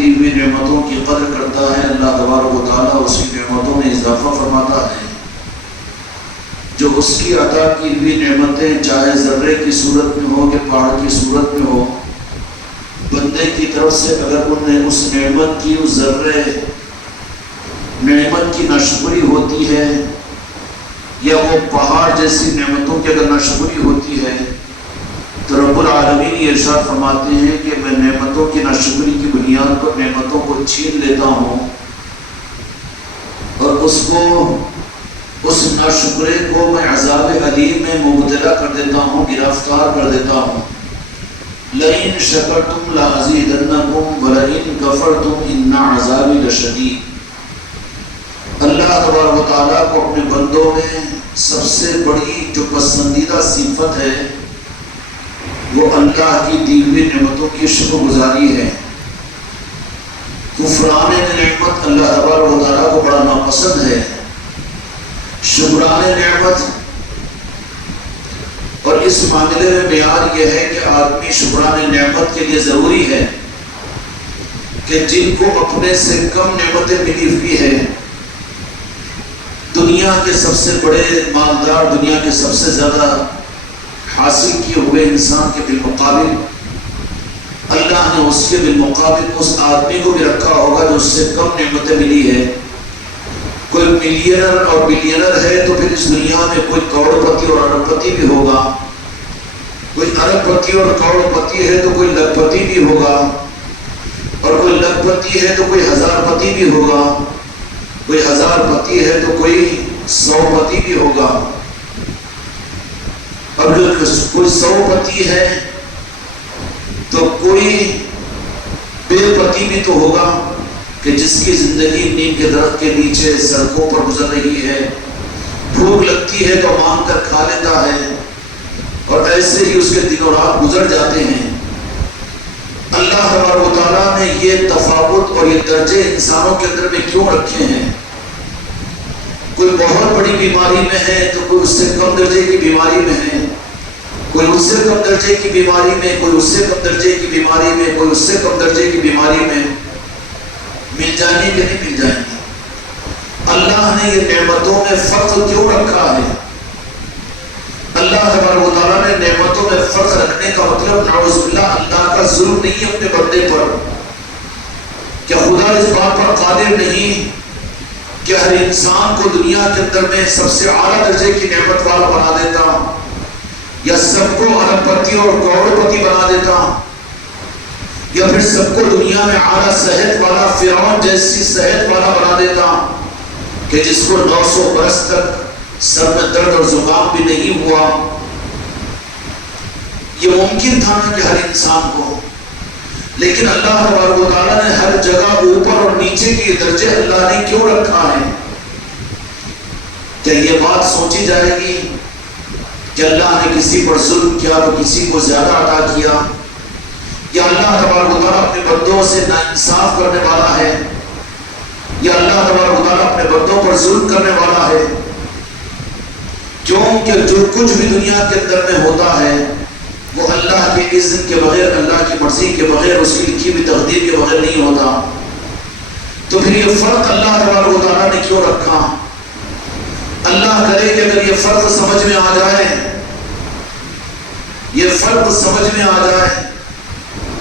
دی ہوئی نعمتوں کی قدر کرتا ہے، اللہ تبارک و تعالیٰ اس کی نعمتوں میں اضافہ فرماتا ہے۔ جو اس کی عطا کی ہوئی نعمتیں چاہے ذرے کی صورت میں ہو کہ پہاڑ کی صورت میں ہو، بندے کی طرف سے اگر انہیں اس نعمت کی اس ذرے نعمت کی ناشکری ہوتی ہے، یا وہ پہاڑ جیسی نعمتوں کی اگر ناشکری ہوتی ہے، تو رب العالمین یہ ارشاد فرماتے ہیں کہ میں نعمتوں کی ناشکری کی بنیاد پر نعمتوں کو چھین لیتا ہوں اور اس ناشکرے کو میں عذاب علیم میں مبتلا کر دیتا ہوں، گرفتار کر دیتا ہوں۔ لئن شکرتم لازیدنکم ولئن کفرتم ان عذابی لشدید۔ اللہ تبارک و تعالیٰ کو اپنے بندوں میں سب سے بڑی جو پسندیدہ صفت ہے وہ اللہ کی دی ہوئی نعمتوں کی شکر گزاری ہے۔ کفران نعمت اللہ تبارک و تعالیٰ کو بڑا ناپسند ہے۔ شکران نعمت، اور اس معاملے میں معیار یہ ہے کہ آدمی شکران نعمت کے لیے ضروری ہے کہ جن کو اپنے سے کم نعمتیں ملی ہوئی ہیں، دنیا کے سب سے بڑے مالدار، دنیا کے سب سے زیادہ حاصل کیے ہوئے انسان کے بالمقابل اللہ نے اس کے بالمقابل اس آدمی کو بھی رکھا ہوگا جو اس سے کم نعمتیں ملی ہے۔ کوئی ملینر اور بلینر ہے تو پھر اس دنیا میں کوئی کروڑ پتی اور ارب پتی بھی ہوگا، کوئی ارب پتی اور کروڑ پتی ہے تو کوئی لکھ پتی بھی ہوگا، اور کوئی لکھ پتی ہے تو کوئی ہزار پتی بھی ہوگا، کوئی ہزار پتی ہے تو کوئی 100 پتی بھی ہوگا۔ اور جو کوئی 100 پتی ہے تو کوئی بے پتی بھی تو ہوگا کہ جس کی زندگی نیم کے درخت کے نیچے سڑکوں پر گزر رہی ہے، بھوک لگتی ہے تو مانگ کر کھا لیتا ہے، اور ایسے ہی اس کے دن اور رات گزر جاتے ہیں۔ اللہ تبارک و تعالیٰ نے یہ تفاوت اور یہ درجے انسانوں کے اندر میں کیوں رکھے ہیں؟ کوئی بہت بڑی بیماری میں ہے تو کوئی اس سے کم درجے کی بیماری میں ہے، کوئی اس سے کم درجے کی بیماری میں، کوئی اس سے کم درجے کی بیماری میں، کوئی اس سے کم درجے کی بیماری میں۔ مل جائیں گے کہ نہیں مل جائیں گے؟ اللہ نے یہ نعمتوں میں فرق کیوں رکھا ہے؟ اللہ تبارک و تعالیٰ نے نعمتوں میں فرق رکھنے کا مطلب نعوذ باللہ اللہ کا ظلم نہیں ہے اپنے بندے پر۔ کیا خدا اس بات پر قادر نہیں کہ ہر انسان کو دنیا کے اندر میں سب سے اعلیٰ درجے کی نعمت والا بنا دیتا، یا سب کو ارب پتی اور کروڑ پتی بنا دیتا، یا پھر سب کو دنیا میں اعلیٰ صحت والا فرعون جیسی صحت والا بنا دیتا کہ جس کو 900 برس تک سر میں درد اور زکام بھی نہیں ہوا؟ یہ ممکن تھا کہ ہر انسان کو، لیکن اللہ تبارک و تعالیٰ نے ہر جگہ اوپر اور نیچے کے درجے اللہ نے کیوں رکھا ہے؟ کیا یہ بات سوچی جائے گی کہ اللہ نے کسی پر ظلم کیا تو کسی کو زیادہ عطا کیا، یا اللہ تبارک و تعالیٰ اپنے بندوں سے ناانصاف کرنے والا ہے، یا اللہ تبارک و تعالیٰ اپنے بندوں پر ظلم کرنے والا ہے؟ کیونکہ جو کچھ بھی دنیا کے اندر میں ہوتا ہے وہ اللہ کے اذن کے بغیر، اللہ کی مرضی کے بغیر، اس کی لکھی ہوئی تقدیر کے بغیر نہیں ہوتا۔ تو پھر یہ فرق اللہ تبارک و تعالیٰ نے کیوں رکھا؟ اللہ کرے کہ اگر یہ فرق سمجھ میں آ جائے، یہ فرق سمجھ میں آ جائے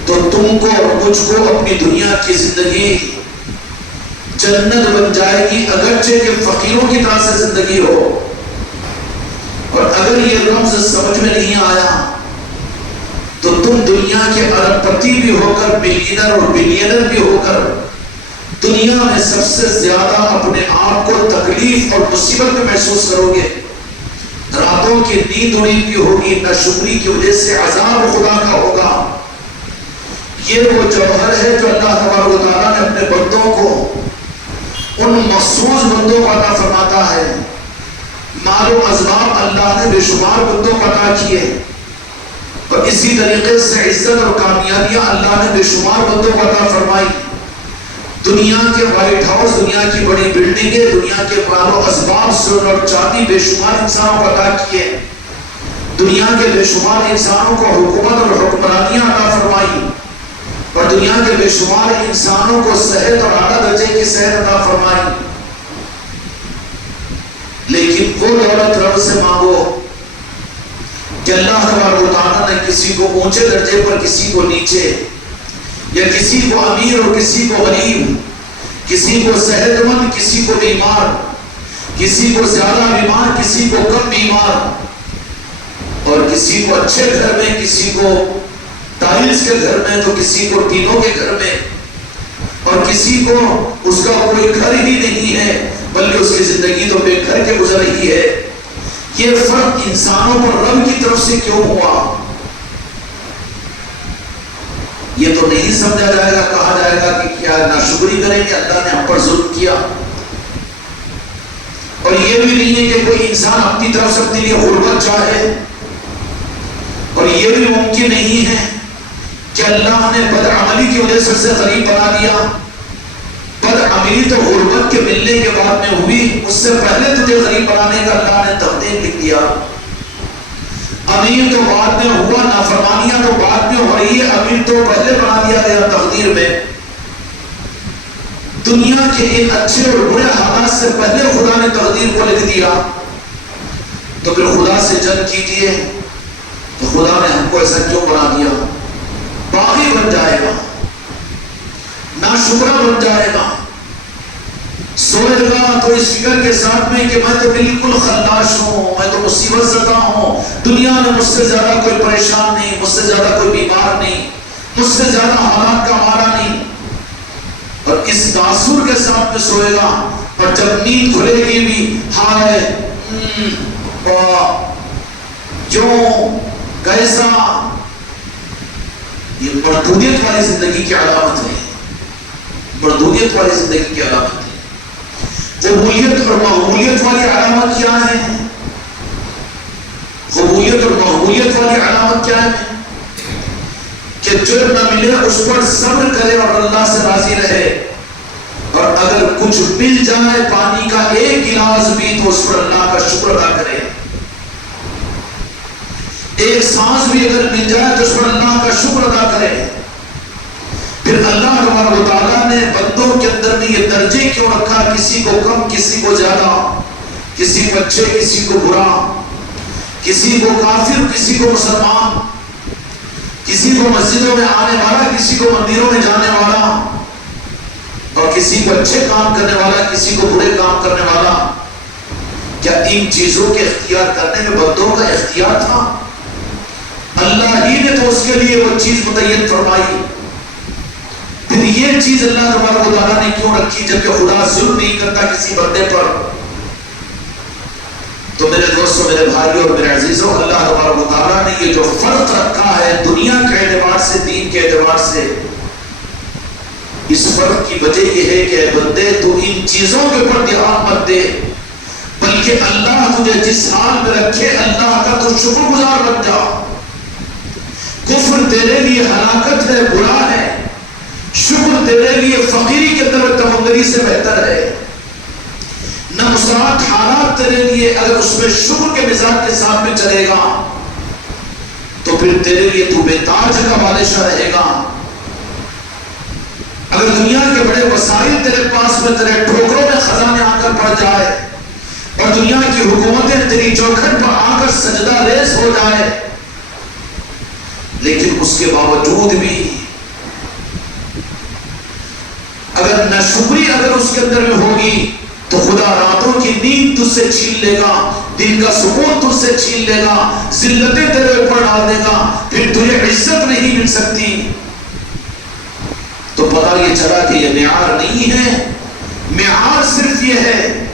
تو تم کو اور مجھ کو اپنی دنیا کی زندگی جنت بن جائے گی، اگرچہ کہ فقیروں کی طرح سے زندگی ہو۔ اور اگر یہ رمز سمجھ میں نہیں آیا تو تم دنیا کے ارب پتی بھی ہو کر، ملینر اور بلینر بھی ہو کر، دنیا میں سب سے زیادہ اپنے آپ کو تکلیف اور مصیبت میں محسوس کرو گے۔ راتوں کی نیند اڑی ہوئی ہوگی، ناشکری کی وجہ سے عذاب خدا کا ہوگا۔ یہ وہ جوہر ہے جو اللہ تبارک و تعالیٰ نے اپنے بندوں کو، ان مخصوص بندوں کو عطا فرماتا ہے۔ مال و اسباب اللہ نے بے شمار بندوں کو عطا کیے، اور اسی طریقے سے عزت اور کامیابیاں اللہ نے بے شمار بندوں کو عطا فرمائی۔ دنیا کے وائٹ ہاؤس، دنیا کی بڑی بلڈنگیں، دنیا کے مال و اسباب، سونا اور چاندی بے شمار انسانوں کو عطا کیے۔ دنیا کے بے شمار انسانوں کو حکومت اور حکمرانیاں عطا فرمائی، اور دنیا کے بے شمار انسانوں کو صحت اور اعلیٰ درجے کی صحت عطا فرمائی، لیکن وہ دولت رب سے مانگو کہ اللہ تبارک و تعالیٰ نے کسی کو اونچے درجے پر، کسی کو نیچے، یا کسی کو امیر اور کسی کو غریب، کسی کو صحت مند کسی کو بیمار، کسی کو زیادہ بیمار کسی کو کم بیمار، اور کسی کو اچھے گھر میں، کسی کو ٹائلز کے گھر میں تو کسی کو ٹینوں کے گھر میں، اور کسی کو اس کا کوئی گھر ہی نہیں ہے بلکہ اس کی زندگی تو بے گھر کے گزر رہی ہے۔ یہ فرق انسانوں پر رب کی طرف سے کیوں ہوا؟ یہ تو نہیں سمجھا جائے گا، کہا جائے گا کہ کیا ناشکری کریں گے، اللہ نے ہم پر ظلم کیا۔ اور یہ بھی نہیں ہے کہ کوئی انسان اپنی طرف سے اپنے لیے غربت چاہے، اور یہ بھی ممکن نہیں ہے کہ اللہ نے بدعملی کی وجہ سے اسے غریب بنا دیا۔ بدعملی تو غربت کے ملنے کے بعد میں ہوئی، اس سے پہلے تجھے غریب بنانے کا اللہ نے تقدیر لکھ دیا۔ امیر تو بعد میں ہوا، نافرمانیاں تو بعد میں ہو رہی ہے، امیر تو پہلے بنا دیا گیا تقدیر میں۔ دنیا کے ان اچھے اور برے حالات سے پہلے خدا نے تقدیر کو لکھ دیا، تو پھر خدا سے جنگ کیجیے تو خدا نے ہم کو ایسا کیوں بنا دیا؟ باغی بن جائے گا، ناشکرا بن جائے گا، سوئے گا تو اس فکر کے ساتھ میں کہ میں تو بالکل خلاش ہوں، میں تو مصیبت زدہ ہوں، دنیا میں مجھ سے زیادہ کوئی پریشان نہیں، مجھ سے زیادہ کوئی بیمار نہیں، مجھ سے زیادہ حالات کا مارا نہیں، اور اس تاثر کے ساتھ میں سوئے گا۔ اور جب نیند کھلے گی بھی ہائے کیوں کیسا، یہ مردودیت والی زندگی کی علامت ہے، مردودیت والی زندگی کی علامت ہے۔ قبولیت اور مقبولیت والی علامت کیا ہے؟ قبولیت اور مقبولیت والی علامت کیا ہے؟ کہ جو نہ ملے اس پر صبر کرے اور اللہ سے راضی رہے، اور اگر کچھ مل جائے پانی کا ایک گلاس بھی تو اس پر اللہ کا شکر ادا کرے، ایک سانس بھی اگر مل جائے تو اس پر اللہ کا شکر ادا کرے۔ پھر اللہ تبارک و تعالیٰ نے بندوں کے اندر میں یہ درجے کیوں رکھا، کسی کو کم کسی کو زیادہ، کسی کو اچھے کسی کو برا، کسی کو کافر کسی کو مسلمان، کسی کو مسجدوں میں آنے والا کسی کو مندروں میں جانے والا، اور کسی کو اچھے کام کرنے والا کسی کو برے کام کرنے والا۔ کیا ان چیزوں کے اختیار کرنے میں بندوں کا اختیار تھا؟ اللہ ہی نے تو اس کے لیے وہ چیز متعین فرمائی۔ پھر یہ چیز اللہ تبارک و تعالیٰ نے کیوں رکھی جبکہ خدا ظلم نہیں کرتا کسی بندے پر؟ تو میرے دوستوں، میرے بھائیوں اور میرے عزیزوں، اللہ تبارک و تعالیٰ نے یہ جو فرق رکھا ہے دنیا کے اعتبار سے، دین کے اعتبار سے، اس فرق کی وجہ یہ ہے کہ اے بندے تو ان چیزوں کے اوپر دھیان مت دے، بلکہ اللہ تجھے جس حال میں رکھے اللہ کا تو شکر گزار بن جا۔ کفر تیرے لیے ہلاکت ہے، برا ہے، شکر تیرے لیے فقیری کے اندر تمندری سے بہتر ہے۔ نمسات حالات تیرے لیے اگر اس میں شکر کے مزاج کے ساتھ میں چلے گا تو پھر تیرے لیے تو بے تاج کا بادشاہ رہے گا۔ اگر دنیا کے بڑے وسائل تیرے پاس میں تیرے ٹھوکروں میں خزانے آ کر پڑ جائے اور دنیا کی حکومتیں تیری چوکھٹ پر آ کر سجدہ ریز ہو جائے، لیکن اس کے باوجود بھی اگر ناشکری اگر اس کے اندر میں ہوگی تو خدا راتوں کی نیند تجھ سے چھین لے گا، دن کا سکون تجھ سے چھین لے گا، ذلتیں تیرے اوپر ڈال دے گا، پھر تجھے عزت نہیں مل سکتی۔ تو پتہ یہ چلا کہ یہ معیار نہیں ہے، معیار صرف یہ ہے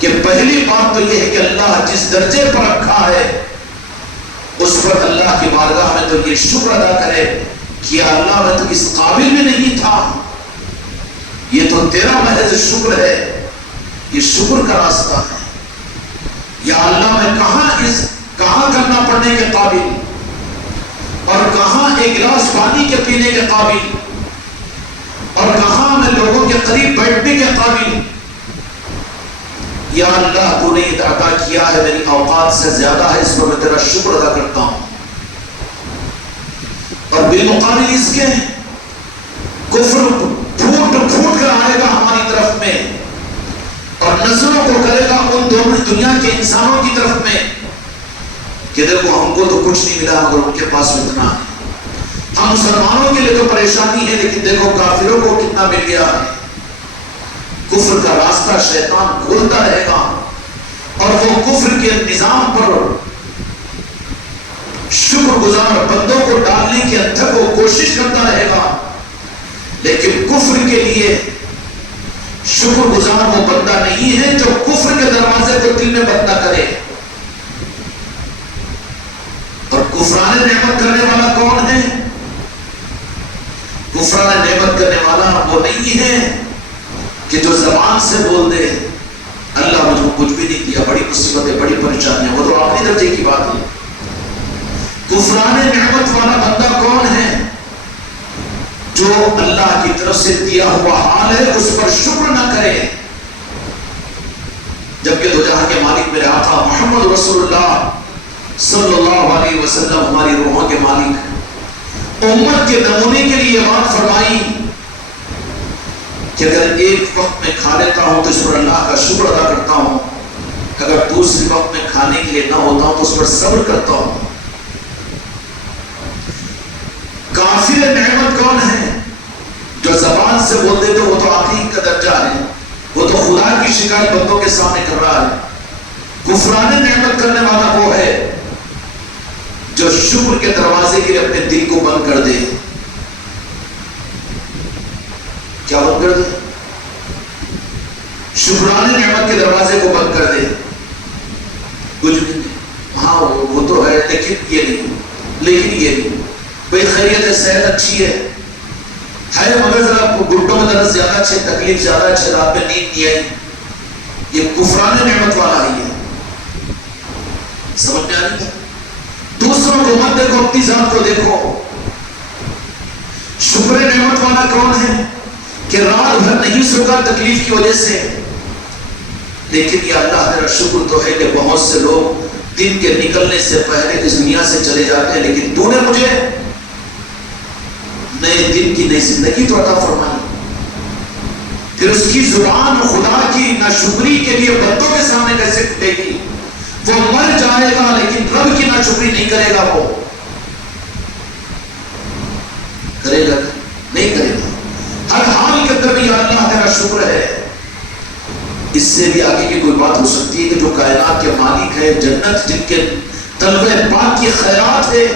کہ پہلی بات تو یہ ہے کہ اللہ جس درجے پر رکھا ہے اس پر اللہ کی بارگاہ میں تو یہ شکر ادا کرے کہ اللہ میں تو اس قابل بھی نہیں تھا، یہ تو تیرا محض شکر ہے، یہ شکر کا راستہ ہے۔ یا اللہ میں کہاں کرنا پڑنے کے قابل اور کہاں ایک گلاس پانی کے پینے کے قابل اور کہاں میں لوگوں کے قریب بیٹھنے کے قابل۔ یا اللہ تو نے عطا کیا ہے، میری اوقات سے زیادہ ہے، اس پر میں تیرا شکر ادا کرتا ہوں۔ اور بالمقابل اس کے کفر پھوٹ پھوٹ کر آئے گا ہماری طرف میں اور نظروں کو کرے گا ان دونوں دنیا کے انسانوں کی طرف میں کہ دیکھو ہم کو تو کچھ نہیں ملا مگر ان کے پاس اتنا ہے. ہم مسلمانوں کے لیے تو پریشانی ہے لیکن دیکھو کافروں کو کتنا مل گیا ہے. کفر کا راستہ شیطان کھولتا رہے گا اور وہ کفر کے نظام پر شکر گزار بندوں کو ڈالنے کے اندر وہ کوشش کرتا رہے گا لیکن کفر کے لیے شکر گزار وہ بندہ نہیں ہے جو کفر کے دروازے کو دل میں بند نہ کرے. اور کفران نعمت کرنے والا کون ہے؟ کفران نعمت کرنے والا وہ نہیں ہے کہ جو زبان سے بول دے اللہ مجھ کو کچھ بھی نہیں دیا، بڑی مصیبتیں بڑی پریشانیاں، وہ تو آخری درجے کی بات ہے. کفران نعمت والا بندہ کون ہے؟ جو اللہ کی طرف سے دیا ہوا حال ہے اس پر شکر نہ کرے. جبکہ دو جہاں کے مالک میرے آقا محمد رسول اللہ صلی اللہ علیہ وسلم ہماری روحوں کے مالک امت کے نمونے کے لیے بات فرمائی کہ اگر ایک وقت میں کھا لیتا ہوں تو اس پر اللہ کا شکر ادا کرتا ہوں، اگر دوسری وقت میں کھانے کے لیے نہ ہوتا ہوں تو اس پر صبر کرتا ہوں. کافر نعمت کون ہے؟ جو زبان سے بول دیتے وہ تو آخری کا درجہ ہے، وہ تو خدا کی شکایت بندوں کے سامنے کر رہا ہے. کفران نعمت کرنے والا وہ ہے جو شکر کے دروازے کے لیے اپنے دل کو بند کر دے. کیا بند کر دے؟ شکران نعمت کے دروازے کو بند کر دے. کچھ نہیں، ہاں وہ تو ہے لیکن یہ نہیں بھئی خیریت ہے، صحت اچھی ہے مگر ذرا گھٹنوں میں درد زیادہ اچھے، تکلیف زیادہ اچھے، رات میں نیند نہیں آئی. یہ کفران نعمت والا ہی ہے. سمجھ میں آ رہی ہے؟ دوسروں کو مت دیکھو، اپنی ذات کو دیکھو. شکر نعمت والا کون ہے کہ رات بھر نہیں سوگا تکلیف کی وجہ سے، لیکن یہ اللہ میرا شکر تو ہے کہ بہت سے لوگ دن کے نکلنے سے پہلے اس دنیا سے چلے جاتے ہیں لیکن تو نے مجھے نئے دن کی نئی زندگی تو عطا فرمائی. پھر اس کی زبان خدا کی ناشکری کے لیے بندوں کے سامنے کیسے کھلے گی؟ وہ مر جائے گا لیکن رب کی ناشکری نہیں کرے گا. وہ کرے گا نہیں کرے گا. ہر حال کے اندر بھی اللہ تیرا شکر ہے. اس سے بھی آگے کی کوئی بات ہو سکتی ہے کہ جو کائنات کے مالک ہے، جنت جن کے طلبہ پاک کی خیرات ہے،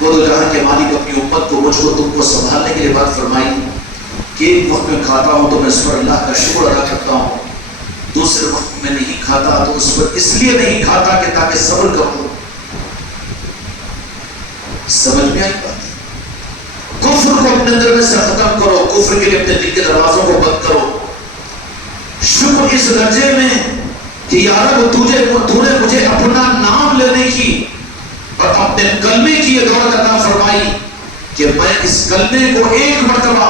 وہ تو جہاں کے مالک اپنی امت کو، مجھ کو، تم کو سنبھالنے کے لیے بات فرمائی کہ ایک وقت میں کھاتا ہوں تو میں اس پر اللہ کا شکر ادا کرتا ہوں، دوسرے وقت میں نہیں کھاتا تو اس پر اس لیے نہیں کھاتا کہ تاکہ صبر کروں. سمجھ میں آئی بات؟ کفر کو اپنے اندر میں سے ختم کرو، کفر کے لیے اپنے دل کے دروازوں کو بند کرو. شکر اس درجے میں کہ یا رب تو نے مجھے اپنا نام لینے کی اور اپنے کلمے کی یہ دولت عطا فرمائی کہ میں اس کلمے کو ایک مرتبہ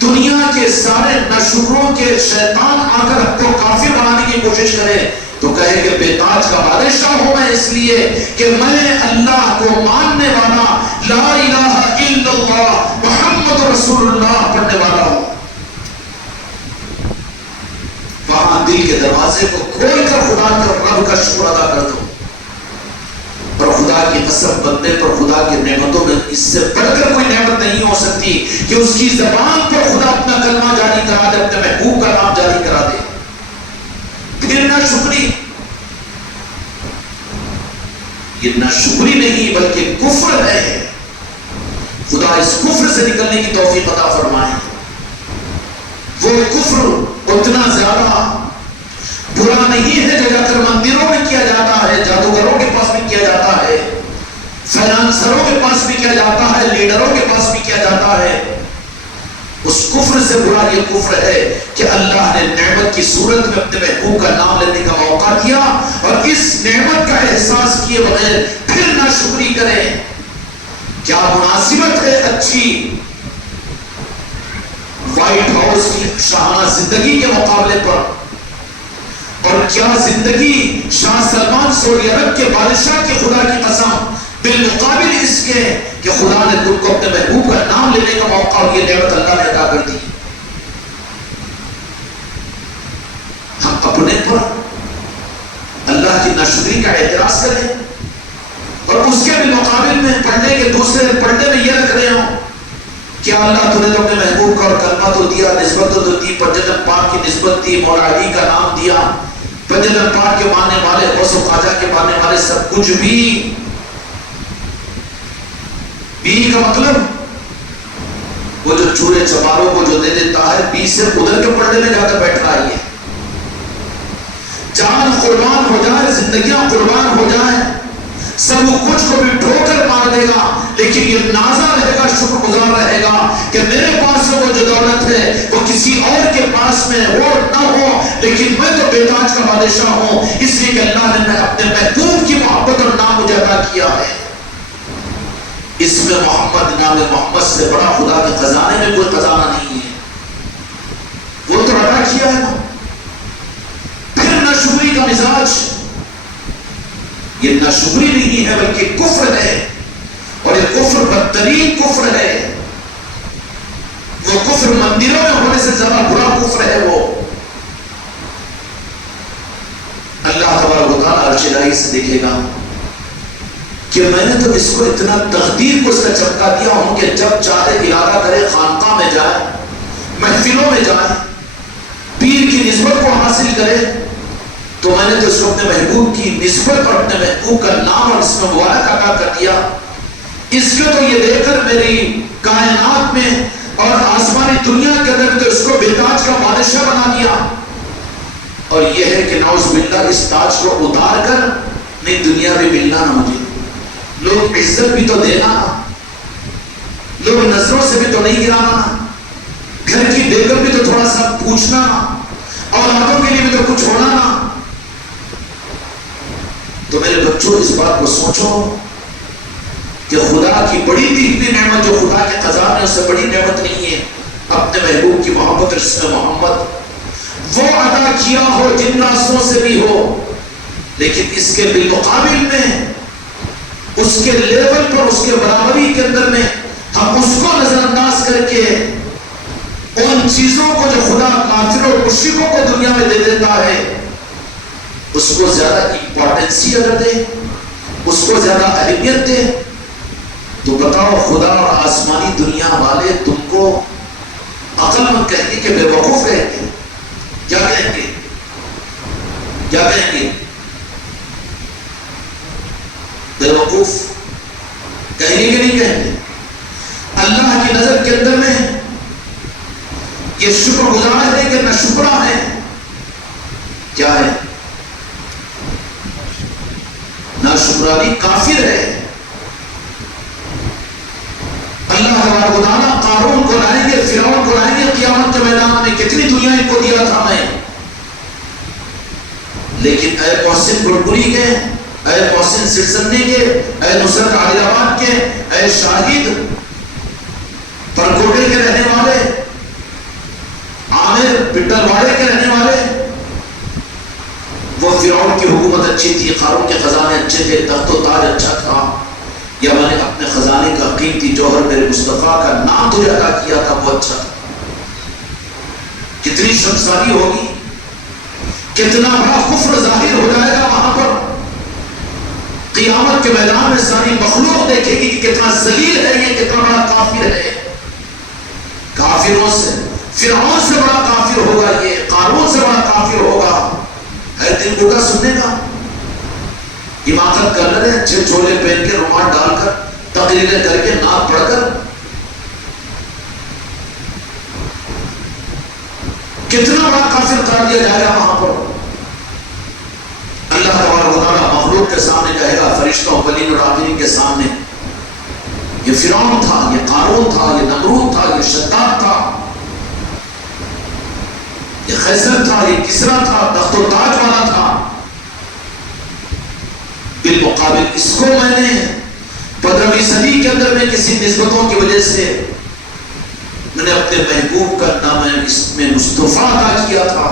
دنیا کے سارے ناشکروں کے شیطان آ کر ہم کو کافر بنانے کی کوشش کرے تو کہے کہ بے تاج کا بادشاہ ہوں میں اس لیے کہ میں اللہ کو ماننے والا، لا الہ الا اللہ محمد رسول اللہ پڑھنے والا ہوں. وہاں دل کے دروازے کو کھول کر خدا کا رب کا شکر ادا کر دو. اور خدا کی قسم، بندے پر خدا کی نعمتوں میں اس سے بڑھ کر کوئی نعمت نہیں ہو سکتی کہ اس کی زبان پر خدا اپنا کلمہ جاری کرا دے، اپنے محبوب کا نام جاری کرا دے. پھر ناشکری، یہ ناشکری نہیں بلکہ کفر ہے. خدا اس کفر سے نکلنے کی توفیق عطا فرمائے. وہ کفر اتنا زیادہ برا نہیں ہے جو جا کر مندروں میں کیا جاتا ہے، جادوگروں کے پاس بھی کیا جاتا ہے، فائنانسروں کے پاس بھی کیا جاتا ہے، لیڈروں کے پاس بھی کیا جاتا ہے. اس کفر سے برا یہ کفر ہے کہ اللہ نے نعمت کی صورت میں اپنے محبوب کا نام لینے کا موقع دیا اور اس نعمت کا احساس کیے بغیر پھر ناشکری کرے. کیا مناسبت ہے اچھی وائٹ ہاؤس کی شاہانہ زندگی کے مقابلے پر، اور کیا زندگی شاہ سلمان سعودی عرب کے بادشاہ کی خدا کی قسم بالمقابل اس کے کہ خدا نے تم کو اپنے محبوب کا نام لینے کا موقع اور یہ نعمت اللہ نے عطا کر دی. ہم اپنے پر اللہ کی ناشکری کا اعتراض کریں اور اس کے بالمقابل میں پڑھنے کے دوسرے پڑھنے میں یہ رکھ رہے ہوں کیا اللہ تو نے تو اپنے محبوب کا اور کلمہ تو دیا, نسبت تو دی, پنجتن پاک کی نسبت دی, مولا علی کا نام دیا, پنجتن پاک کے ماننے والے, غوث و خواجہ کے ماننے والے, سب کچھ بھی کا مطلب وہ جو چورے چپاروں کو جو دے دیتا ہے بی سے ادھر کے پڑھنے میں جا کر بیٹھ رہا ہے. جان قربان ہو جائے, زندگیاں قربان ہو جائیں, سب کچھ کو بھی ٹھوکر مار دے گا, لیکن یہ نازا رہے گا, شکر گزار رہے گا کہ میرے پاس وہ جو دولت ہے وہ کسی اور کے پاس میں وہ نہ ہو, لیکن میں تو بے تاج کا بادشاہ ہوں, اس لیے کہ اللہ نے اپنے محبوب کی محبت اور نام مجھے عطا کیا ہے. اس میں محمد, نام محمد سے بڑا خدا کے خزانے میں کوئی خزانہ نہیں ہے, وہ تو عطا کیا ہے نا. پھر ناشکری کا مزاج, یہ ناشکری نہیں ہے بلکہ کفر ہے, اور یہ کفر بدترین کفر ہے. وہ کفر مندروں میں ہونے سے زیادہ برا کفر ہے. وہ اللہ تبارک و تعالیٰ عرش الہی سے دیکھے گا کہ میں نے تو اس کو اتنا تقدیر کو اس کا چمکا دیا ہوں کہ جب چاہے ارادہ کرے خانقاہ میں جائے, محفلوں میں جائے, پیر کی نسبت کو حاصل کرے, تو میں نے تو اس کو اپنے محبوب کی نسبت اور اپنے محبوب کا نام اور اس میں مبارک عطا کر دیا. اس کو تو یہ دیکھ کر میری کائنات میں اور آسمانی دنیا کے اندر تو اس کو بے تاج کا بادشاہ بنا دیا. اور یہ ہے کہ نعوذ باللہ اس تاج کو اتار کر نہیں دنیا بھی ملنا نہ مجھے, لوگ عزت بھی تو دینا, لوگ نظروں سے بھی تو نہیں گرانا, گھر کی دیکھ کر بھی تو تھوڑا سا پوچھنا, اولادوں کے لیے بھی تو کچھ ہونا نا. تو میرے بچوں اس بات کو سوچو کہ خدا کی بڑی دی ہوئی نعمت جو خدا کے خزانے اس سے بڑی نعمت نہیں ہے اپنے محبوب کی محبت رسم محمد, وہ عطا کیا ہو جن راستوں سے بھی ہو, لیکن اس کے بالمقابل میں اس کے لیول پر, اس کے برابری کے اندر میں ہم اس کو نظر انداز کر کے ان چیزوں کو جو خدا کافروں اور مشرکوں کو دنیا میں دے دیتا ہے اس کو زیادہ امپورٹنسی اگر دے, اس کو زیادہ اہمیت دے, تو بتاؤ خدا اور آسمانی دنیا والے تم کو عقل مند کہیں گے کہ بے وقوف کہیں گے, کیا کہیں گے, کیا کہیں گے, بے وقوف کہیں گے کہ نہیں کہیں گے. اللہ کی نظر کے اندر میں یہ شکر گزار ہے کہ نہ شکرا ہے, کیا ہے, نہ شکرانی کافر ہے. اللہ تبارک و تعالیٰ قارون کو لائیں گے, فرعون کو لائیں گے قیامت کے میدان میں, کتنی دنیا ان کو دیا تھا میں, لیکن اے محسن گڑگڑی کے, اے محسن سرسندی کے, اے نصرت علی آباد کے, اے شاہد پرکوٹے کے رہنے والے, عامر پٹل واڑے کے رہنے والے, وہ فرعون کی حکومت اچھی تھی, قارون کے خزانے اچھے تھے, تخت و تاج اچھا تھا, یا میں نے اپنے خزانے کا قیمتی جوہر میرے مصطفیٰ کا نام تجھے عطا کیا تھا وہ اچھا تھا. کتنی شرمساری ہوگی, کتنا بڑا کفر ظاہر ہو جائے گا وہاں پر. قیامت کے میدان میں ساری مخلوق دیکھے گی کہ کتنا ذلیل ہے یہ, کتنا بڑا کافر ہے. کافروں سے, فرعون سے بڑا کافر ہوگا یہ, قارون سے بڑا کافر ہوگا. ہے دل گوگا سننے کا, حماقت کر رہے ہیں, اچھے چولے پہن کے, رومال ڈال کر, تقریریں کر کے, نعت پڑھ کر, کتنا بڑا کافر قرار دیا جائے گا وہاں پر. اللہ تبارک و تعالیٰ مخلوق کے سامنے کہے گا, فرشتوں, اولین اور آخرین کے سامنے, یہ فرعون تھا, یہ قارون تھا, یہ نمرود تھا, یہ شداد تھا, یہ خیسر تھا, یہ کسرا تھا, تخت و تاج والا تھا. بالمقابل اس کو میں نے 15ویں صدی کے اندر میں کسی نسبتوں کی وجہ سے میں نے اپنے محبوب کا نام اس میں مصطفیٰ عطا کیا تھا,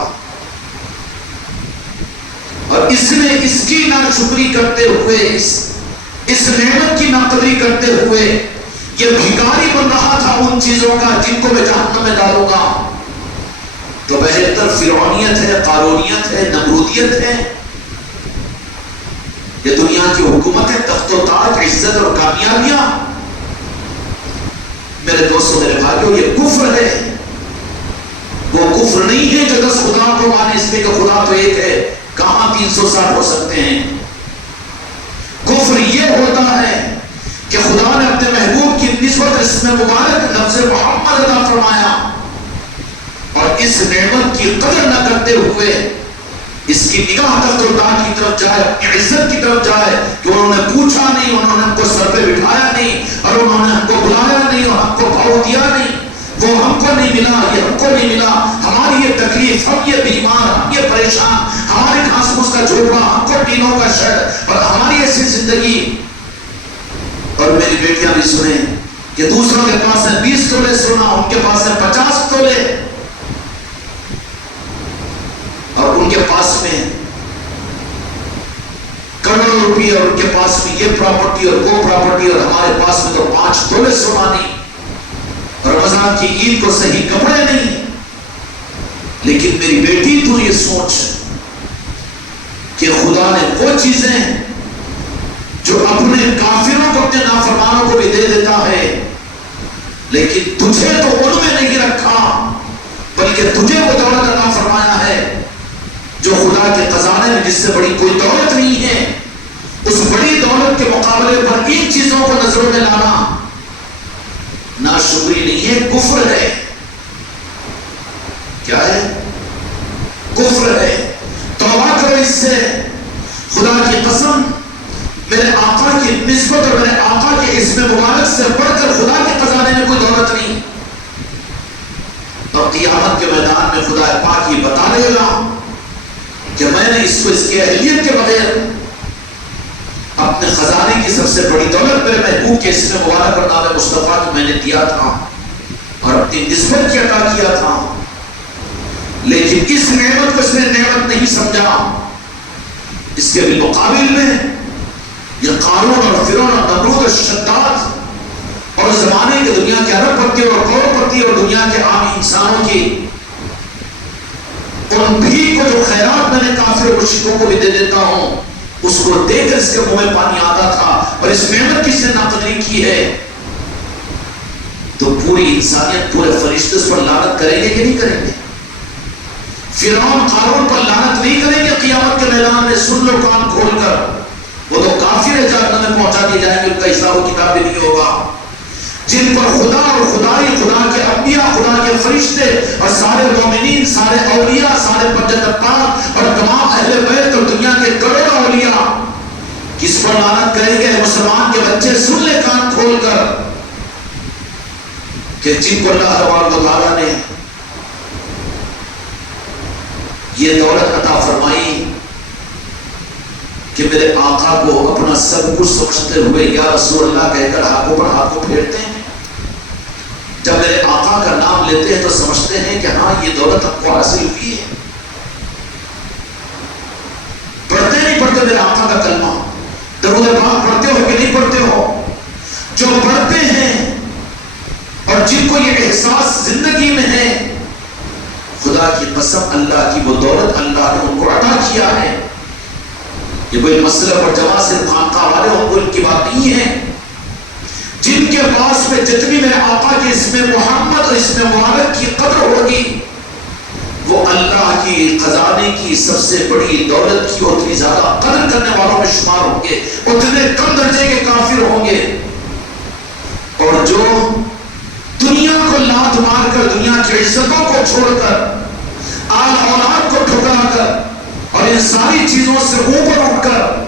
اور اس نے اس کی ناشکری کرتے ہوئے, اس اس نعمت کی ناقدری کرتے ہوئے یہ بھکاری بن رہا تھا ان چیزوں کا جن کو میں جہنم میں ڈالوں گا، تو بہتر فرعونیت ہے، قارونیت ہے، نمرودیت ہے، یہ دنیا کی حکومت ہے، تخت و تاج، عزت اور کامیابیاں؟ میرے دوستوں، میرے بھائیوں، یہ کفر ہے۔ وہ کفر نہیں ہے جو 10 خدا کو مانے، اس لیے کہ خدا تو ایک ہے، کہاں 360 ہو سکتے ہیں؟ کفر یہ ہوتا ہے کہ خدا نے اپنے محبوب کی نسبت اسم مبارک لفظ محمد عطا فرمایا، اور اس نعمت کی قدر نہ کرتے ہوئے اس کی نگاہ تخت و تاج کی طرف جائے، اپنی عزت کی طرف جائے کہ انہوں نے پوچھا نہیں، انہوں نے ہم کو سر پہ بٹھایا نہیں، اور انہوں نے ہم کو بلایا نہیں اور ہم کو بھاؤ دیا نہیں، وہ ہم کو نہیں ملا، یہ ہم کو نہیں ملا، ہماری یہ تکلیف، ہم یہ بیمار، ہم یہ پریشان، ہمارے گھاس پھوس کا جھوپڑا، ہم کو ٹینوں کا شیڈ، اور ہماری ایسی زندگی۔ اور میری بیٹیاں بھی سنیں کہ دوسروں کے پاس ہے 20 تولے سونا، ان کے پاس ہے 50 تولے، اور ان کے پاس میں کروڑوں روپیے، اور ان کے پاس میں یہ پراپرٹی اور وہ پراپرٹی، اور ہمارے پاس میں تو 5 تولے سونا نہیں، رمضان کی عید کو صحیح کپڑے نہیں۔ لیکن میری بیٹی تو یہ سوچ کہ خدا نے وہ چیزیں جو اپنے کافروں کو، اپنے نافرمانوں کو بھی دے دیتا ہے، لیکن تجھے تو ان میں نہیں رکھا، بلکہ تجھے وہ دولت عطا فرمایا ہے جو خدا کے خزانے میں، جس سے بڑی کوئی دولت نہیں ہے، اس بڑی دولت کے مقابلے پر ان چیزوں کو نظروں میں لانا ناشکری نہیں ہے، کفر ہے۔ کیا ہے؟ کفر ہے۔ توبہ کرو اس سے۔ خدا کی قسم، میرے آقا کی نسبت اور میرے آقا کے اسم مبارک سے بڑھ کر خدا کے خزانے میں کوئی دولت نہیں۔ اور قیامت کے میدان میں خدا پاک یہ بتا دے گا کہ میں نے اس کو اس کی اہلیت کے بغیر اپنے خزانے کی سب سے بڑی دولت میرے محبوب کے اسم مبارک اور نام مصطفیٰ کو میں نے دیا تھا اور اپنی نسبت کی عطا کیا تھا، لیکن اس نعمت کو اس نے نعمت نہیں سمجھا۔ اس کے بالمقابل میں یہ قارون اور فرعون اور نمرود اور شداد اور زمانے کے دنیا کے ارب پتی اور کروڑ پتی اور دنیا کے عام انسانوں کی ان بھی کو جو خیرات میں نے کافر اور مشرکوں کو بھی دے دیتا ہوں، اس کو دیکھ کر اس کے منہ میں پانی آتا تھا، اور اس نعمت کی اس نے ناقدری کی ہے، تو پوری انسانیت، پورے فرشتے اس پر لعنت کریں گے کہ نہیں کریں گے؟ فرعون قارون پر لعنت نہیں کریں گے قیامت کے میدان میں؟ سن لو کان کھول کر، وہ تو کافر جہنم میں پہنچا دیے جائیں گے، ان کا حساب و کتاب بھی نہیں ہوگا۔ جن پر خدا اور خدائی، خدا کے انبیاء، خدا کے فرشتے اور سارے مومنین، سارے اولیاء، سارے پنجتپار اور تمام اہل بیت اور دنیا کے کروڑوں اولیاء کس پر لعنت کریں گے؟ مسلمان کے بچے سن لے کان کھول کر کہ جن کو اللہ تبارک و تعالیٰ نے یہ دولت عطا فرمائی کہ میرے آقا کو اپنا سب کچھ سمجھتے ہوئے یا رسول اللہ کہہ کر ہاتھوں پر ہاتھ کو پھیرتے ہیں، جب میرے آقا کا نام لیتے ہیں تو سمجھتے ہیں کہ ہاں یہ دولت ہم کو حاصل ہوئی ہے۔ پڑھتے نہیں پڑھتے میرے آقا کا کلمہ، درود پاک پڑھتے ہو کہ نہیں پڑھتے ہو؟ جو پڑھتے ہیں اور جن کو یہ احساس زندگی میں ہے، خدا کی قسم اللہ کی وہ دولت اللہ نے ان کو عطا کیا ہے۔ یہ کوئی مسئلہ پر جمع صرف خانقاہ والے ان کو ان کی بات نہیں ہے۔ جن کے پاس میں جتنی میرے آقا کے اسم محمد اور اسم مبارک کی قدر ہوگی، وہ اللہ کی خزانے کی سب سے بڑی دولت کی اتنی زیادہ قدر کرنے والوں میں شمار ہوں گے، اتنے کم درجے کے کافر ہوں گے۔ اور جو دنیا کو لات مار کر، دنیا کی عزتوں کو چھوڑ کر، آل اولاد کو ٹھکرا کر اور ان ساری چیزوں سے اوپر اٹھ کر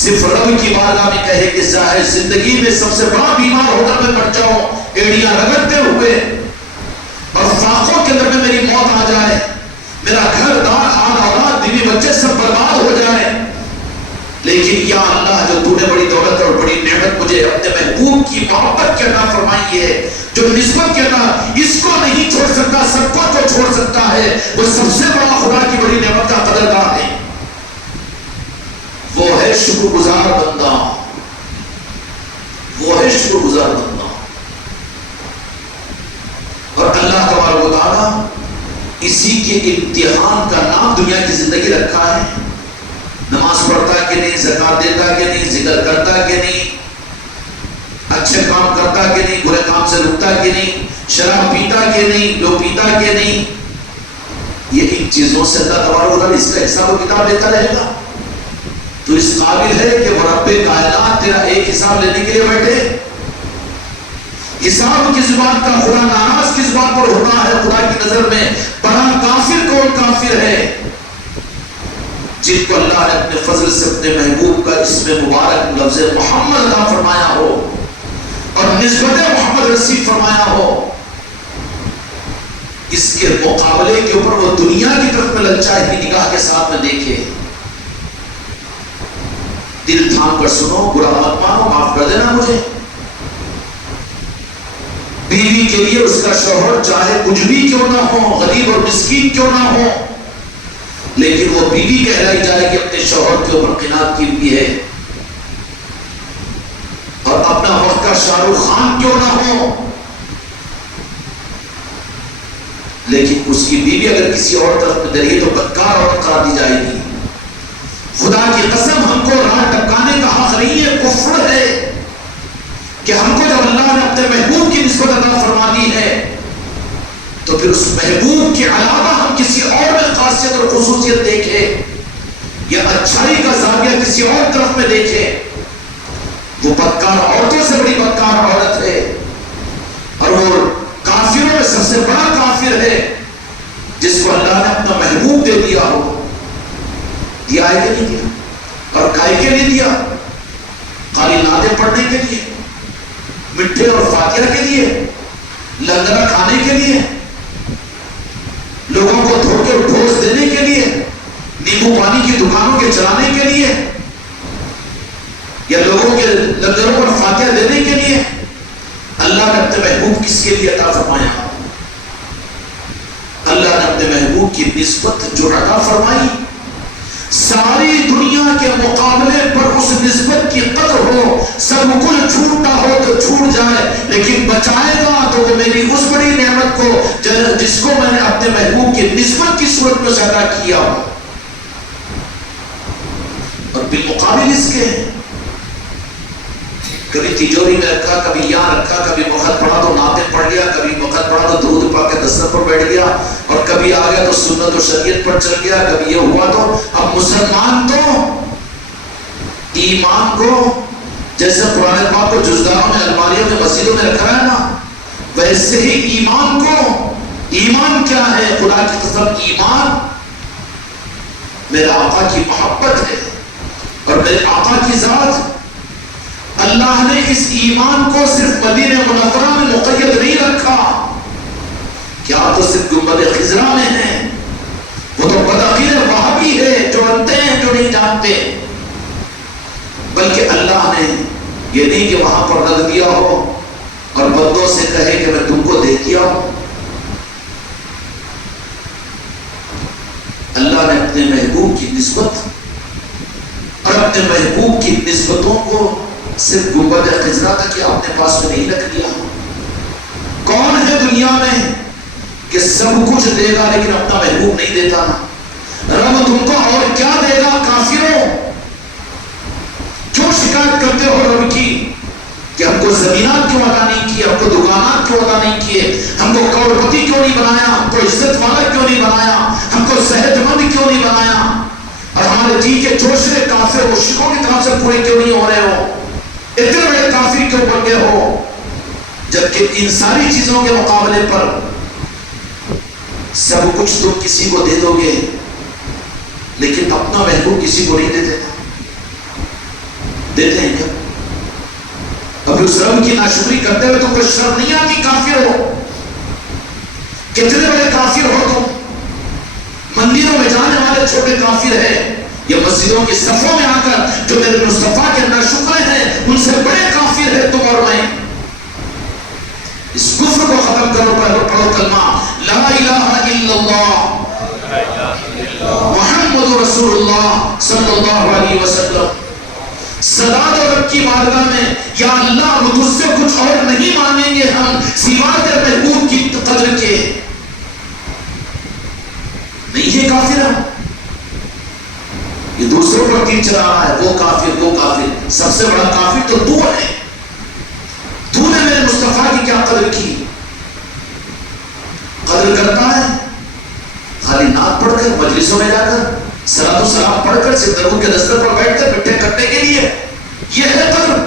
صرف رب کی بارگاہ میں کہے کہ ظاہر زندگی میں سب سے بڑا بیمار ہو کر میں مر جاؤں، ایڑیاں رگڑتے ہوئے، اور فاقوں کے اندر میں میری موت آ جائے، میرا گھر دار، آل اولاد، بیوی بچے سب برباد ہو جائے، لیکن یا اللہ جو تو نے بڑی دولت اور بڑی نعمت مجھے اپنے محبوب کی محبت کی عطا فرمائی ہے، جو نسبت کی عطا، اس کو نہیں چھوڑ سکتا، سب کو جو چھوڑ سکتا ہے وہ سب سے بڑا خدا کی بڑی نعمت کا قدردان ہے، وہ ہے ہے شکر گزار بندہ، وہ ہے شکر گزار بندہ. اور اللہ تبارک و تعالیٰ اسی کے امتحان کا نام دنیا کی زندگی رکھا ہے. نماز پڑھتا کہ نہیں، زکات دیتا کہ نہیں، ذکر کرتا کہ نہیں، اچھے کام کرتا کہ نہیں، برے کام سے رکتا کہ نہیں، شراب پیتا کہ نہیں، جو پیتا کہ نہیں. یہ ان چیزوں سے اللہ تبارک و تعالیٰ اس کا حساب و کتاب لیتا رہے گا. تو اس قابل ہے کہ وہ رب کائنات تیرا ایک حساب لینے کے لیے بیٹھے. حساب کی زبان کا خدا ناراض کی زبان پر ہوتا ہے. خدا کی نظر میں بڑا کافر کون کافر ہے؟ جن کو اللہ نے اپنے فضل سے اپنے محبوب کا اسم مبارک لفظ محمد عطا فرمایا ہو اور نسبت محمد رسید فرمایا ہو. اس کے مقابلے کے اوپر وہ دنیا کی طرف میں للچائی ہوئی نگاہ کے ساتھ میں دیکھے. دل تھام کر سنو، برا مت مانو، معاف کر دینا مجھے. بیوی کے لیے اس کا شوہر چاہے کچھ بھی کیوں نہ ہو، غریب اور مسکین کیوں نہ ہو، لیکن وہ بیوی کہلائی جائے کہ اپنے شوہر کے اوپر قناعت کی ہوئی ہے. اور اپنا وقت کا شاہ رخ خان کیوں نہ ہو، لیکن اس کی بیوی اگر کسی اور طرف میں دریے تو بدکار عورت قرار دی جائے گی. خدا کی قسم ہم کو راہ ٹپکانے کا حق نہیں ہے، کفر ہے کہ ہم کو جب اللہ نے اپنے محبوب کی نسبت عطا فرما دی ہے تو پھر اس محبوب کے علاوہ ہم کسی اور میں خاصیت اور خصوصیت دیکھیں یا اچھائی کا زاویہ کسی اور طرف میں دیکھیں. وہ بدکار عورتوں سے بڑی بدکار عورت ہے اور وہ کافروں میں سب سے بڑا کافر ہے جس کو اللہ نے اپنا محبوب دے دیا ہو. دیا ہے کہ نہیں دیا؟ اور کائے کے لیے دیا؟ خالی نعتیں پڑھنے کے لیے، مٹھے اور فاتحہ کے لیے، لنگرا کھانے کے لیے، لوگوں کو دھو کے ٹھوس دینے کے لیے، نیمبو پانی کی دکانوں کے چلانے کے لیے، یا لوگوں کے لنگروں پر فاتحہ دینے کے لیے؟ اللہ نے اپنے محبوب کس کے لیے عطا فرمایا؟ اللہ نے اپنے محبوب کی نسبت جو عطا فرمائی ساری دنیا کے مقابلے پر اس نسبت کی قدر ہو. سب کچھ چھوٹا ہو تو چھوٹ جائے لیکن بچائے گا تو وہ میری اس بڑی نعمت کو جس کو میں نے اپنے محبوب کی نسبت کی صورت میں عطا کیا ہو. اور بالمقابل اس کے کبھی تجوری میں رکھا، کبھی یہاں رکھا، کبھی وقت پڑھا تو نعتیں پڑھ گیا، کبھی وقت پڑھا تو درود پاک کے دستر پر بیٹھ گیا، اور کبھی آ گیا تو سنت و شریعت پر چل گیا، کبھی یہ ہوا. تو اب مسلمان تو ایمان کو جیسے قرآن پاک کو جزدانوں میں، الماریوں میں، مسجدوں میں رکھا ہے نا، ویسے ہی ایمان کو. ایمان کیا ہے؟ خدا کی قسم ایمان میرے آقا کی محبت ہے اور میرے آقا کی ذات. اللہ نے اس ایمان کو صرف مدینہ منورہ میں مقید نہیں رکھا کہ آپ تو صرف گنبد خضرا میں ہیں، وہ تو بدعقیدہ وہابی ہے جو بنتے ہیں جو نہیں جانتے، بلکہ اللہ نے یہ نہیں کہ وہاں پر رکھ دیا ہو اور بندوں سے کہے کہ میں تم کو دے دیا ہوں. اللہ نے اپنے محبوب کی نسبت اور اپنے محبوب کی نسبتوں کو صرف گنبد خضرا تک کہ اپنے پاس میں نہیں رکھ لیا. کون ہے دنیا میں کہ سب کچھ دے گا لیکن اپنا محبوب نہیں دیتا؟ رب تم کو اور کیا دے گا؟ کافروں کیوں شکایت کرتے ہو رب کی کہ ہم کو زمینات کیوں عطا نہیں کیے، ہم کو دکانات کیوں عطا نہیں کیے، ہم کو کروڑپتی کیوں نہیں بنایا، ہم کو عزت والا کیوں نہیں بنایا، ہم کو صحت مند کیوں نہیں بنایا، اور ہمارے جی کے جوشے کافر مشرکوں کی طرف سے پورے کیوں نہیں ہو رہے ہو، اتنے بڑے کافر کیوں بن گئے ہو؟ جبکہ ان ساری چیزوں کے مقابلے پر سب کچھ تم کسی کو دے دو گے لیکن اپنا محبوب کسی کو نہیں دیتے. دیتے ہیں کیا؟ ابھی اس رب کی ناشکری کرتے ہوئے تم کو شرم نہیں آتی؟ کافر ہو، کتنے بڑے کافر ہو تم. مندروں میں جانے والے چھوٹے کافر ہیں، یا مسجدوں کی صفوں میں آ کر جو میرے مصطفیٰ کے ناشکرے ہیں ان سے بڑے کافر ہیں تم اور میں. اس کفر کو ختم کرو، پڑھو کلمہ لا الہ الا اللہ محمد رسول اللہ صلی اللہ علیہ وسلم. سدا دو رب کی بارگاہ میں، یا اللہ وہ تجھ سے کچھ اور نہیں مانگیں گے ہم سوائے تیرے محبوب کی قدر کے. نہیں ہے کافر ہم، یہ دوسروں پر تیر چلا رہا ہے، وہ کافر وہ کافر. سب سے بڑا کافر تو تو ہے. تو نے میرے مصطفیٰ کی کیا قدر کی؟ قدر کرتا ہے خالی نعت پڑھ کر، مجلسوں میں جا کر صلاۃ و سلام پڑھ کر، صرف درود کے دستر پر بیٹھ کر مٹھے کٹنے کے لیے. یہ ہے قدر.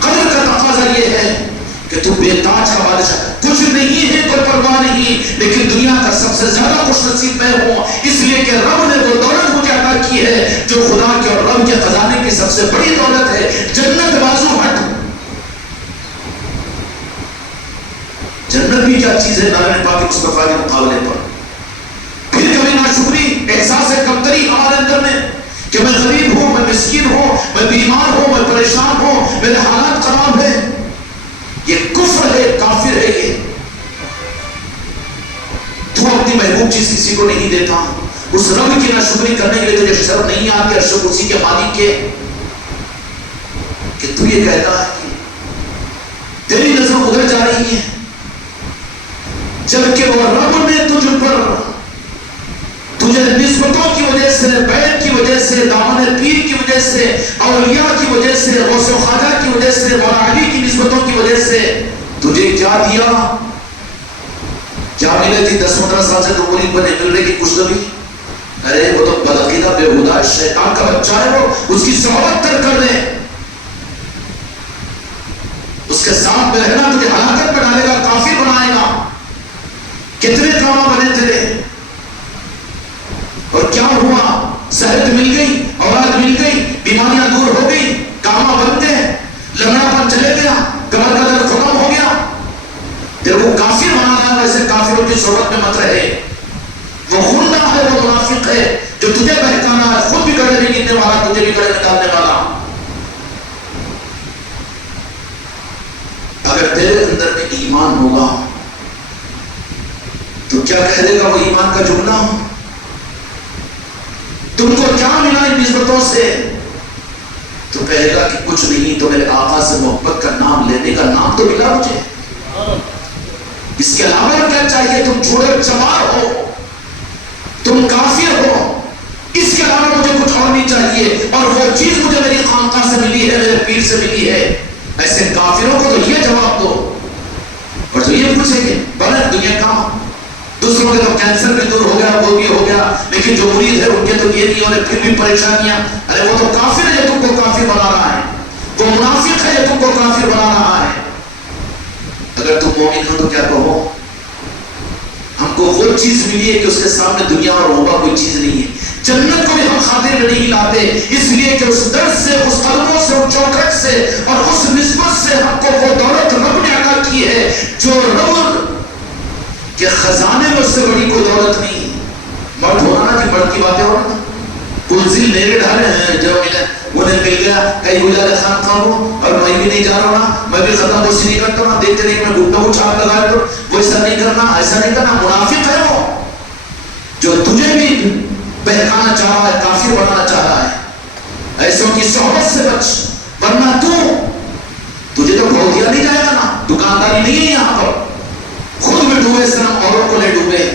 قدر کا تقاضا یہ ہے کہ تو بے تاج کا بادشاہ، کچھ نہیں ہے کوئی پرواہ نہیں، لیکن دنیا کا سب سے زیادہ خوش نصیب میں ہوں، اس لیے کہ رب نے وہ دولت مجھے عطا کی ہے جو خدا کے اور رب کے خزانے کی سب سے بڑی دولت ہے، جنت بازو ہٹ. جنت بھی کیا چیز ہے نارائن پاک مصطفیٰ کے مقابلے پر. پھر کبھی ناشکری، احساس کمتری ہمارے اندر میں کہ میں غریب ہوں، میں مسکین ہوں، میں بیمار ہوں، میں پریشان ہوں، میرے حالات خراب ہیں. یہ کفر ہے، کافر ہے. یہ تو اپنی محبوب چیز کسی کو نہیں دیتا، اس رب کی ناشکری کرنے کے لیے تجھے شرم نہیں آتی، اور شکر اسی کے مالک کے کہ تو یہ کہتا ہے کہ تیری نظر ادھر جا رہی ہے، جبکہ وہ رب نے تجھ پر تجھے نسبتوں کی وجہ سے، بیت کی وجہ سے، دامن پیر کی وجہ سے، اولیاء کی وجہ سے، غوث و خواجہ کی وجہ سے، مولا علی کی نسبتوں کی وجہ سے تجھے کیا دیا؟ کیا ملے تھی 10-15 سال سے تو پوری بنے مل رہی کی کچھ کبھی؟ ارے وہ تو بدعقیدہ بےہودہ شیطان کا بچہ ہے، وہ اس کی صحبت ترک کر دے، اس کے ساتھ رہنا تجھے ہلاکت میں ڈالے گا، کافر بنائے گا. کتنے کام بنے تیرے اور کیا ہوا؟ صحت مل گئی، اولاد مل گئی، بیماریاں دور ہو گئی، کام بن گئے، لنگڑا پن چلے گیا، کمر کا درد ختم ہو گیا. تیرے کو کافر بنا رہا ہے. ویسے کافروں کی صحبت میں مت رہے. وہ خنہ ہے، وہ منافق ہے جو تجھے بہکانا ہے، خود بھی گڑھے نہیں گرنے والا، تجھے بھی گڑھے نکالنے والا. اگر تیرے اندر میں ایمان ہوگا تو کیا کہہ دے گا وہ ایمان کا جملہ؟ تم کو کیا ملا ان نسبتوں سے؟ تو کہے گا کہ کچھ نہیں، تو میرے آقا سے محبت کا نام لینے کا نام تو ملا مجھے، اس کے علاوہ کیا چاہیے؟ تم چھوڑے چمار ہو، تم کافر ہو، اس کے علاوہ مجھے کچھ اور نہیں چاہیے، اور وہ چیز مجھے میری خانقاہ سے ملی ہے، میرے پیر سے ملی ہے. ایسے کافروں کو تو یہ جواب دو، اور تو یہ پوچھیں گے بڑا دنیا کا دوسروں کے تو کینسر بھی دور ہو گیا، وہ بھی ہو گیا، لیکن جو مرید ہے ان کے تو یہ نہیں ہو رہے، پھر بھی پریشانیاں. ارے وہ تو کافر ہے جو تم کو کافر بنا رہا ہے، وہ منافق ہے جو تم کو کافر بنا رہا ہے. اگر تم مومن ہو تو کیا کہو؟ ہم کو وہ چیز ملی ہے کہ اس کے سامنے دنیا اور عقبہ کوئی چیز نہیں ہے. جنت کو بھی ہم خاطر میں نہیں لاتے، اس لیے کہ اس درد سے، اس قلبوں سے، اس چوکھٹ سے اور اس نسبت سے ہم کو وہ دولت رب نے عطا کی ہے جو رب کہ خزانے میں اس سے بڑی کوئی دولت نہیں. مرد ہونا نا کہ مرد کی باتیں ہونا، کلزل میرے ڈھالے ہیں جو انہیں مل گیا کئی گزارے خان خان ہو، اور میں بھی نہیں جا رہا ہوں، میں بھی ختم کوشش نہیں کرتا ہوں، دیکھتے نہیں کہ میں گھٹنوں کو چھاپ لگا دوں. وہ ایسا نہیں کرنا، ایسا نہیں کرنا. منافق ہے وہ جو تجھے بھی بہکانا چاہ رہا ہے، کافر بنانا چاہ رہا ہے. ایسوں کی صحبت سے بچ، ورنہ تجھے تو بہت دیا نہیں جائے گا نا. دکانداری نہیں ہے یہاں پر، خود میں ڈوبے صرف اوروں کو لے ڈوبے.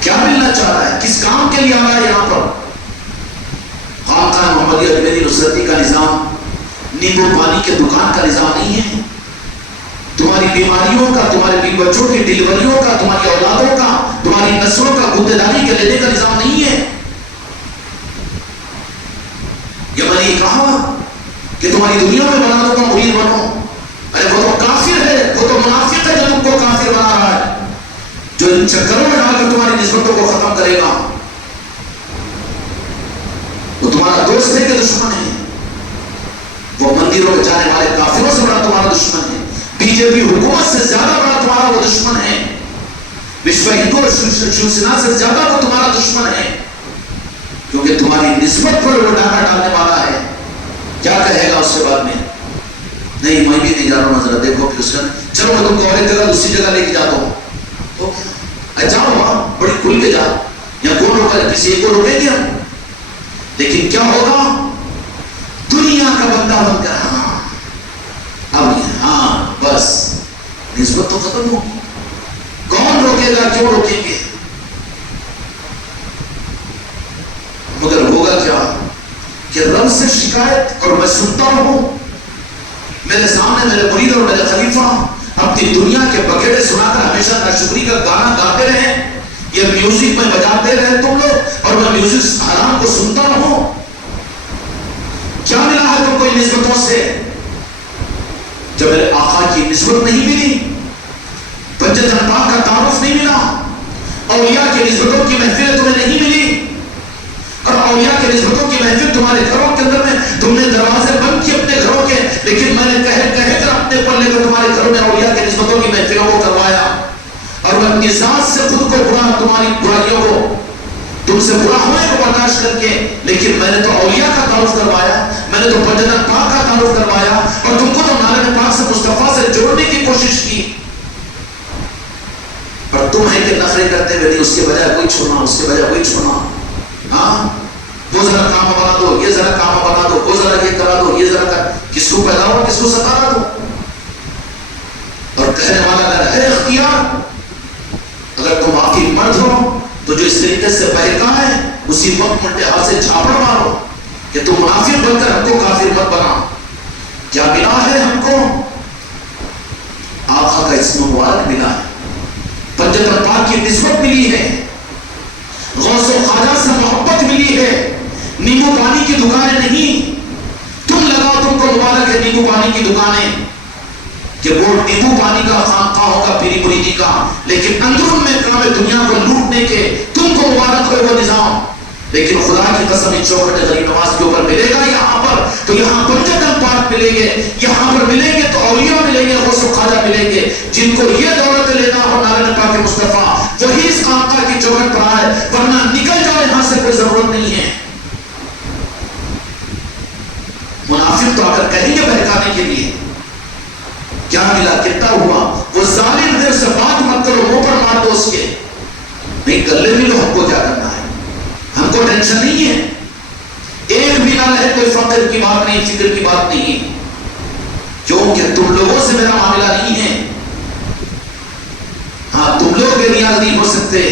کیا ملنا چاہ رہا ہے؟ کس کام کے لیے آ رہا ہے یہاں پر؟ خانقاہ محمدیہ اجمیری نصرتی کا نظام نیبو پانی کے دکان کا نظام نہیں ہے. تمہاری بیماریوں کا، تمہارے بیوی بچوں کی ڈیلیوریوں کا، تمہاری اولادوں کا، تمہاری نسلوں کا گودے داری کے لینے کا نظام نہیں ہے. یہ میں نے کہا کہ تمہاری دنیا میں بنا دوں گا، مرید بنو. ارے وہ تو کافر ہے، وہ تو منافق ہے جو تم کو کافر بنا رہا ہے، جو ان چکروں میں ڈال کر تمہاری نسبتوں کو ختم کرے گا. وہ تمہارا دوست ہے کہ دشمن ہے؟ وہ مندروں میں جانے والے کافروں سے بڑا تمہارا دشمن ہے. بی جے پی حکومت سے زیادہ بڑا تمہارا وہ دشمن ہے. وشو ہندو اور شیو سینا سے زیادہ وہ تمہارا دشمن ہے، کیونکہ تمہاری نسبت پر وہ ڈانا ڈالنے والا ہے. کیا کہے گا اس کے بعد میں؟ نہیں میں بھی نہیں جا رہا ہوں، ذرا دیکھو پھر اس کا، چلو میں تم کو اور ایک جگہ دوسری جگہ لے کے جاتا ہوں. جاؤ وہاں بڑی کھل کے جاؤ، یا کون روکا؟ کسی ایک کو روکیں گے ہم؟ لیکن کیا ہوگا؟ دنیا کا بندہ بن کر اب بس نسبت تو ختم ہوگی. کون روکے گا؟ کیوں روکیں گے؟ مگر ہوگا کیا کہ رب سے شکایت، اور میں سنتا ہوں میرے سامنے میرے مرید اور میرے خلیفہ اپنی دنیا کے بکیڑے سنا کر ہمیشہ ناشکری کا گانا گاتے رہے. یہ میوزک میں بجاتے رہے تم لوگ، اور میں میوزک حرام کو سنتا رہوں. کیا ملا ہے تم کو ان نسبتوں سے؟ جب میرے آقا کی نسبت نہیں ملی، بجت پاک کا تعارف نہیں ملا، اولیاء کی نسبتوں کی محفل تمہیں نہیں ملی، اور اولیاء کی نسبتوں کی محفل تمہارے گھروں کے اندر میں تم نے دروازے بند کیے اپنے گھروں کے، لیکن میں نے کہہ کر اپنے پلے کو تمہارے گھروں میں اولیاء کی نسبتوں کی محفلوں کو کروایا، اور میں اپنی ذات سے خود کو برا، تمہاری برائیوں کو، تم سے برا ہونے کو برداشت کر کے، لیکن میں نے تو اولیاء کا تعارف کروایا، میں نے تو بجت پاک کا تعارف کروایا، اور تم کو تو نعرہ پاک سے مصطفیٰ سے جوڑنے کی کوشش کی. پر تم ہے کہ نخرے کرتے ہوئے نہیں، اس کے بجائے کوئی چھوڑنا، اس کے بجائے کوئی چھوڑنا. ہاں وہ ذرا کام بنا دو، یہ ذرا کام بنا دو، وہ ذرا یہ کرا دو، یہ ذرا کر، کس کو پیدا ہو کس کو ستانا دو. اور کہنے والا اگر ہے اختیار، اگر تم واقعی مرد ہو تو جو اس طریقے سے بہکا ہے اسی وقت منٹے ہاتھ سے جھاپڑ مارو کہ تم منافق بن کر ہم کو کافر مت بنا. کیا ملا ہے ہم کو؟ آقا کا اسم مبارک ملا ہے، بجت پاک کی نسبت ملی ہے، غوث و خواجہ سے محبت ملی ہے. نیمبو پانی کی دکانیں نہیں، تم لگاؤ تم کو مبارک ہے نیمبو پانی کی دکانیں، کہ وہ نیمبو پانی کا خانقاہوں کا پیری مریدی کا، لیکن اندرون میں کام دنیا کو لوٹنے کے تم کو مبارک ہوئے وہ نظام. لیکن خدا کی قسم اس چوکھٹ غریب نواز کے اوپر ملے گا یہاں پر تو یہاں بجت پاک ملیں گے، یہاں پر ملیں گے تو اولیاء ملیں گے، غوث و خواجہ ملیں گے، جن کو یہ دولت لینا ہو نعرہ پاک مصطفیٰ وہی اس خانقاہ کی چوکھٹ پر آئے، ورنہ نکل جاؤ یہاں سے، کوئی ضرورت نہیں ہے. منافق تو اگر کہیں گے بہکانے کے لیے، کیا ملا؟ کتنا ہوا؟ وہ ظالم ہے، اسے بات مت کرو، منہ پر مار دو اس کے. نہیں کر لے بھی لو، ہم کو کیا کرنا ہے، ہم کو ٹینشن نہیں ہے. ایک بھی نہ رہے، کوئی فقر کی بات نہیں، فکر کی بات نہیں، کیونکہ تم لوگوں سے میرا معاملہ نہیں ہے. ہاں تم لوگ بے نیاز نہیں ہو سکتے،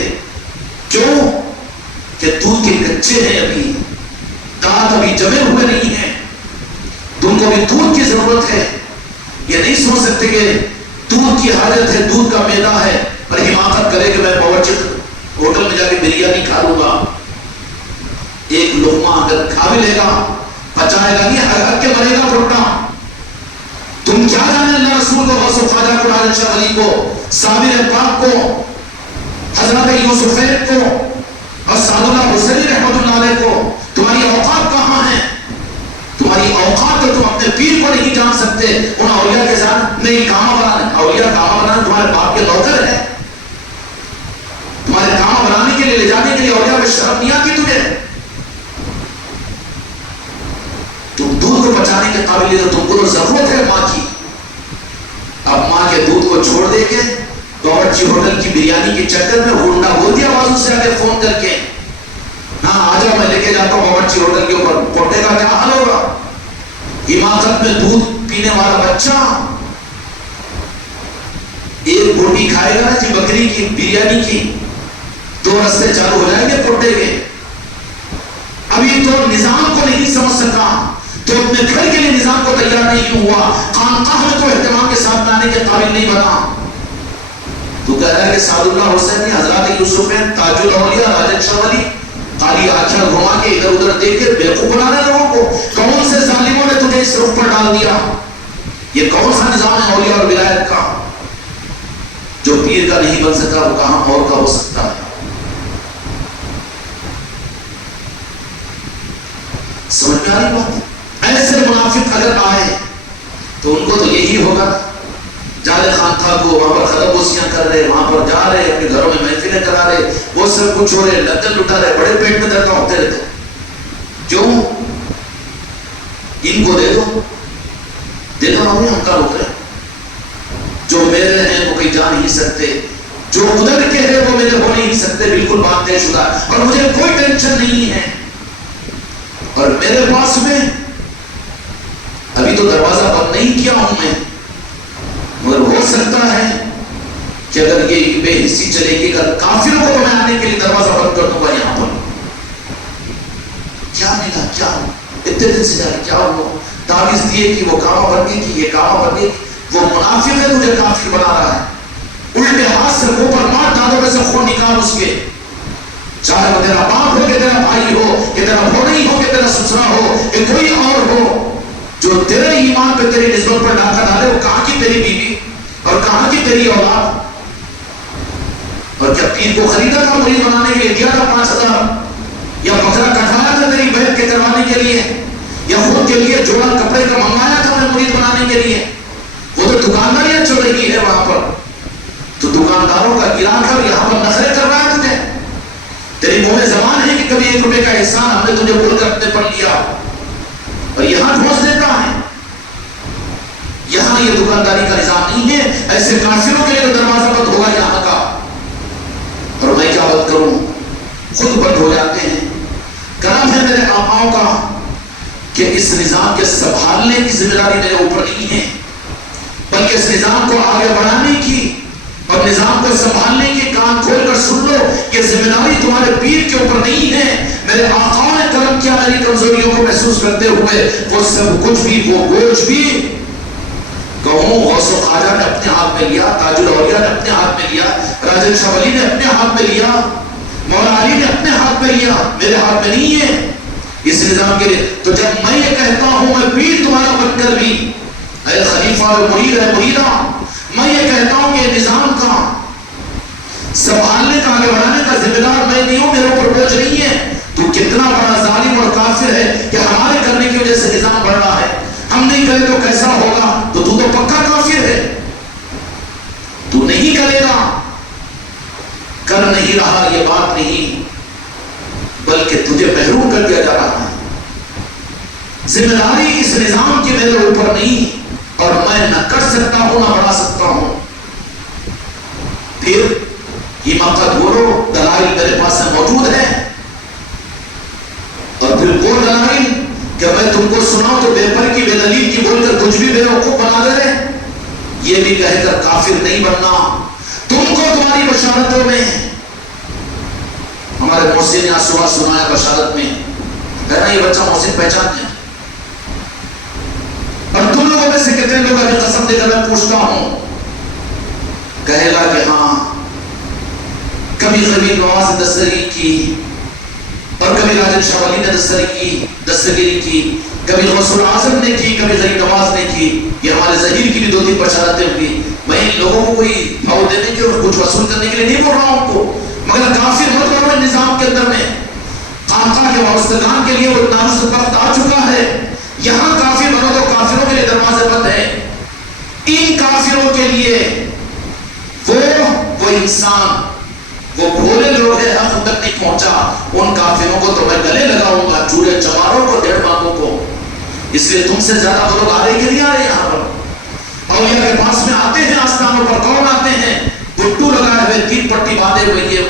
کیوں کہ دودھ کے کچے ہیں، ابھی دانت ابھی جمے ہوئے نہیں ہیں، تم کو بھی دودھ کی ضرورت ہے. یہ نہیں سوچ سکتے کہ دودھ کی حاجت ہے، دودھ کا میدہ ہے، اور حماقت کرے کہ میں باورچی ہوٹل میں جا کے بریانی کھا لوں گا. ایک لقمہ اگر کھا بھی لے گا پچائے گا نہیں، ہر کے مرے گا پھٹا. تم کیا جانے اللہ رسول کو، غوث و خواجہ کو، نادر شاہ ولی کو، صابر پاک کو، حضرت یوسفین کو، اور سعد اللہ حسینی رحمۃ اللہ علیہ کو. تمہاری اوقات کہاں ہیں؟ تمہاری اوقات تو تم اپنے پیر کو نہیں جان سکتے. ان اولیاء کے ساتھ نہیں کامہ بنانا، اولیاء کامہ بنانا تمہارے باپ کے نوکر ہیں. تمہارے کامہ بنانے کے لیے، لے جانے کے لیے اولیاء میں شرم نہیں آتی تمہیں. تم دودھ کو بچانے کے قابل تو تم کو تو ضرورت ہے ماں کی. اب ماں کے دودھ کو چھوڑ دے کے باورچی ہوٹل کی بریانی کے چکر میں ہونڈا بول دیا بازو سے آگے فون کر کے، ہاں آ جاؤ میں لے کے جاتا ہوں باورچی ہوٹل کے اوپر. پوٹے کا کیا حال ہوگا؟ حماقت میں دودھ پینے والا بچہ ایک بوٹی کھائے گا نا جی بکری کی بریانی کی، دو رستے چالو ہو جائیں گے پوٹے کے. ابھی تو نظام کو نہیں سمجھ سکا، تو اپنے گھر کے لیے نظام کو تیار نہیں ہوا، خانقاہ میں تو اہتمام کے ساتھ لانے کے قابل نہیں بنا. تو کہہ رہا ہے کہ سعد اللہ حسینی، حضرات یوسفین، تاج الاولیاء، راجن شاہ ولی، کالی آنکھیں گھما کے ادھر ادھر دیکھ کے بیوقوف بنا رہے لوگوں کو. کون سے ظالموں نے تجھے اس رخ پر ڈال دیا؟ یہ کون سا نظام ہے اولیاء اور ولایت کا؟ جو پیر کا نہیں بن سکا وہ کہاں اور کا ہو سکتا ہے؟ سمجھ میں آ رہی بات؟ ایسے منافق اگر آئے تو ان کو تو یہی ہوگا، جا رہے خانقاہ کو، وہاں پر خطب بوسیاں کر رہے، وہاں پر جا رہے، اپنے گھروں میں محفلیں کرا رہے، وہ سب کچھ ہو رہے، لندن لٹا رہے، بڑے پیٹ میں درد ہوتے رہتے. کیوں؟ ان کو دے دو، دے دو، ہم کا روک رہے. جو میرے ہیں وہ کہیں جا نہیں سکتے، جو ادھر کے ہیں وہ میرے ہو نہیں سکتے، بالکل بات طے شدہ، اور مجھے کوئی ٹینشن نہیں ہے. اور میرے پاس میں ابھی تو دروازہ بند نہیں کیا ہوں میں، مگر ہو سکتا ہے کہ اگر یہ بے حسی چلے گی، اگر کافروں کو تو میں آنے کے لیے دروازہ بند کر دوں گا یہاں پر۔ کیا ملا؟ کیا اتنے دن سے جا کیا ہوا؟ تعویذ دیے کہ وہ کعبہ بندی کی، یہ کعبہ بندی، وہ منافق ہے تجھے کافر بنا رہا ہے، الٹے ہاتھ سے منہ پر مار، دانتوں میں سے خون نکال اس کے، چاہے وہ تیرا باپ ہو کہ تیرا بھائی ہو کہ تیرا بھوئی ہو کہ تیرا سسرا ہو کہ کوئی اور ہو، جو تیرے ایمان پہ تیری نسبت پر ڈاکہ ڈالے، وہ کہاں کی تیری بیوی اور کہاں کی تیری اولاد؟ اور کیا پیر کو خریدا تھا مرید بنانے کے لیے؟ دیا تھا 5000 یا بکرا کٹوایا تھا تیری بیعت کے کروانے کے لیے، یا خود کے لیے جوڑا کپڑے کا منگوایا تھا انہیں مرید بنانے کے لیے؟ وہ تو دکانداریاں چل رہی ہے وہاں پر، تو دکانداروں کا گرا کر یہاں پر نخرے کر رہا ہے تجھے؟ تیری منہ میں زبان ہے کہ کبھی 1 روپے کا احسان ہم نے تجھے بول کر اپنے پر لیا، اور یہاں ٹھوس دیتا ہے۔ یہاں یہ دکانداری کا نظام نہیں ہے، ایسے کافروں کے لیے تو دروازہ بند ہوگا یہاں کا، اور میں کیا بند کروں؟ خود بند ہو جاتے ہیں۔ کرم ہے میرے آقاؤں کا کہ اس نظام کے سنبھالنے کی ذمہ داری میرے اوپر نہیں ہے، بلکہ اس نظام کو آگے بڑھانے کی اور نظام کو سنبھالنے کی، کان کھول کر سن لو، یہ ذمہ داری تمہارے پیر کے اوپر نہیں ہے۔ میرے آقاؤں نے کرم کیا میری کمزوریوں کو محسوس کرتے ہوئے، وہ سب کچھ بھی، وہ بوجھ بھی، کہوں غوث و خواجہ نے اپنے ہاتھ میں لیا، تاج الاولیاء نے اپنے ہاتھ میں لیا، راجن شاہ ولی نے اپنے ہاتھ میں لیا، مولا علی نے اپنے ہاتھ میں لیا، میرے ہاتھ میں نہیں ہے اس نظام کے لیے۔ تو جب میں یہ کہتا ہوں میں پیر تمہارا بن کر بھی، اے خلیفہ اور مرید ہے مریدہ، میں یہ کہتا ہوں کہ نظام کا سنبھالنے کا، آگے بڑھانے کا ذمہ دار میں نہیں ہوں، میرے اوپر بوجھ نہیں ہے۔ تو کتنا بڑا ظالم اور کافر ہے کہ ہمارے کرنے کی وجہ سے نظام بڑھ رہا ہے، ہم نہیں کریں تو کیسا ہوگا؟ تو تو پکا کافر ہے، تو نہیں کرے گا، کر نہیں رہا یہ بات نہیں، بلکہ تجھے محروم کر دیا جا رہا ہے۔ ذمہ داری اس نظام کی میرے اوپر نہیں، اور میں نہ کر سکتا ہوں نہ بڑھا سکتا ہوں۔ پھر یہ مقصد بولو، دلائل میرے پاس موجود ہے، اور پھر وہ دلائل کہ میں تم کو سناؤں تو بے پر کی، بے دلیل کی بول کر کچھ بھی بے وقوف بنا دے، یہ بھی کہہ کر کافر نہیں بننا۔ تم کو تمہاری بشارتوں میں، ہمارے محسن نے آج صبح سنایا بشارت میں، کہنا یہ بچہ محسن پہچانتے ہیں، اور تم لوگوں میں سے کتنے لوگ ابھی قسم دے کر میں پوچھتا ہوں، کہے گا کہ ہاں کبھی کبھی نواز نے دستگیری کی، اور کبھی راجن شاہ ولی نے دستگیری کی، کبھی غوث الاعظم نے کی، کبھی غریب نواز نے کی، یہ ہمارے ظہیر کی بھی 2-3 بشارتیں ہوئی۔ میں ان لوگوں کو کوئی بھاؤ دینے کے اور کچھ وصول کرنے کے لیے نہیں بول رہا ہوں ان کو، مگر کافر مت بنو نظام کے اندر میں۔ خانقاہ کے وابستگان کے لیے وہ ناموس وقت آ چکا ہے، یہاں کافر بنو تو کافروں کے لیے دروازے بند ہیں۔ ان کافروں کے لیے وہ انسان، وہ بھولے لوگ ہیں، حق تک نہیں پہنچا، ان کافروں کو تو میں گلے لگاؤں گا، چورے چماروں کو، ڈیڑھ بانگوں کو۔ اس لیے تم سے زیادہ وہ لوگ آ رہے کہ نہیں آ رہے یہاں پر؟ اولیاء کے پاس میں آتے ہیں آستانوں پر، کون آتے ہیں؟ بٹو لگائے ہوئے، 3 پٹی باندھے ہوئے، یہ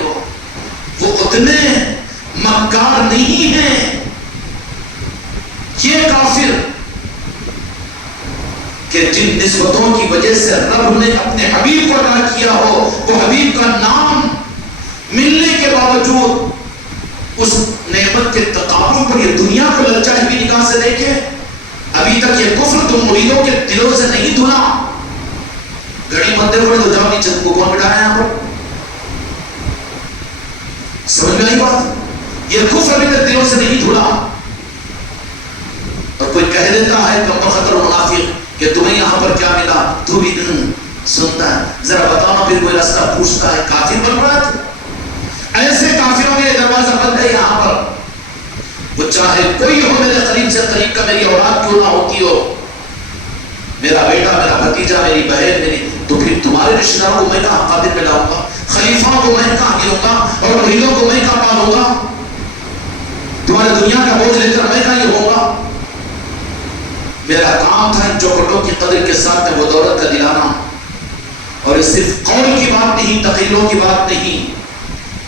وہ اتنے مکار نہیں ہیں یہ کافر کہ جن نسبتوں کی وجہ سے رب نے اپنے حبیب کو عطا کیا ہو، وہ حبیب کا نام ملنے کے باوجود اس نعمت کے تقابل پر یہ دنیا کو للچائی ہوئی نگاہ سے دیکھے۔ ابھی تک یہ کفر تم مریدوں کے دلوں سے نہیں دھلا۔ گھڑی بندے پڑے تو جاؤ نیچے، کو کون بٹھایا یہاں پر؟ سمجھ میں آئی بات؟ یہ کفر ابھی تک دلوں سے نہیں دھلا، اور کوئی کہہ دیتا ہے کم خطر منافق کہ تمہیں یہاں پر کیا ملا، تو بھی سنتا ہے، ذرا بتانا، پھر کوئی راستہ پوچھتا ہے، کافر بن رہا تھا۔ ایسے کافروں کے دروازہ بند ہے یہاں پر، وہ چاہے کوئی ہو، میرے قریب سے قریب کا، میری اولاد کیوں نہ ہوتی ہو، میرا بیٹا، میرا بھتیجا، میری بہن، میری، تو پھر تمہارے رشتہ داروں کو میں کہاں قادر میں لاؤں گا، خلیفہ کو میں کہاں گروں گا، اور مریدوں کو میں کہاں پالوں گا، تمہارے دنیا کا بوجھ لے کر میں کہاں یہ ہوگا؟ میرا کام تھا ان چوکٹوں کی قدر کے ساتھ میں وہ دولت کا دلانا، اور یہ صرف قول کی بات نہیں، تقریروں کی بات نہیں،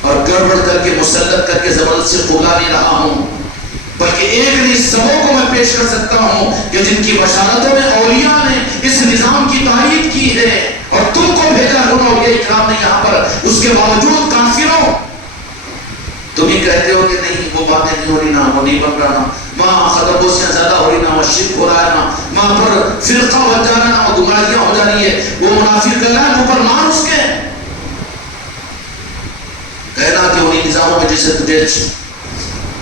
اور گڑبڑ کر کے مسلط کر کے زبردست سے قبلا نہیں رہا ہوں۔ بلکہ ایک نہیں سبوں کو میں پیش کر سکتا ہوں کہ جن کی بشارتوں میں اولیاء نے اس نظام کی تائید کی ہے، اور تم کو بھیجا ہے ان اولیاء اکرام نے یہاں پر، اس کے باوجود کافروں تم ہی کہتے ہو کہ نہیں وہ باتیں نہیں ہو رہی، نہ وہ نہیں بن رہا، نہ وہاں خطربوسیاں زیادہ ہو رہی، نہ وہ شرک ہو رہا ہے، نہ وہاں پر فرقہ بن جا رہا ہے، نہ وہ گمراہیاں ہو جا رہی ہے، وہ منافق کہہ رہا ہے اوپر مان اس کے کہنا کہ انہیں نظاموں میں جسے تجھے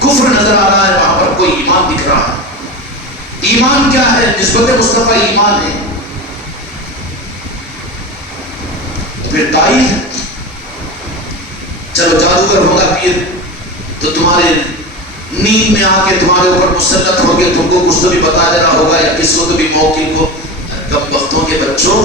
کفر نظر آ رہا ہے وہاں پر کوئی ایمان دکھ رہا ہے۔ ایمان کیا ہے؟ نسبت مصطفیٰ ایمان ہے۔ پھر تائید، چلو جادوگر ہوگا پیر تو تمہارے نیند میں آ کے تمہارے اوپر مسلط ہو کے تم کو کچھ تو بھی بتا دے رہا ہوگا، یا کس وقت بھی موکل کو، کم وقتوں کے بچوں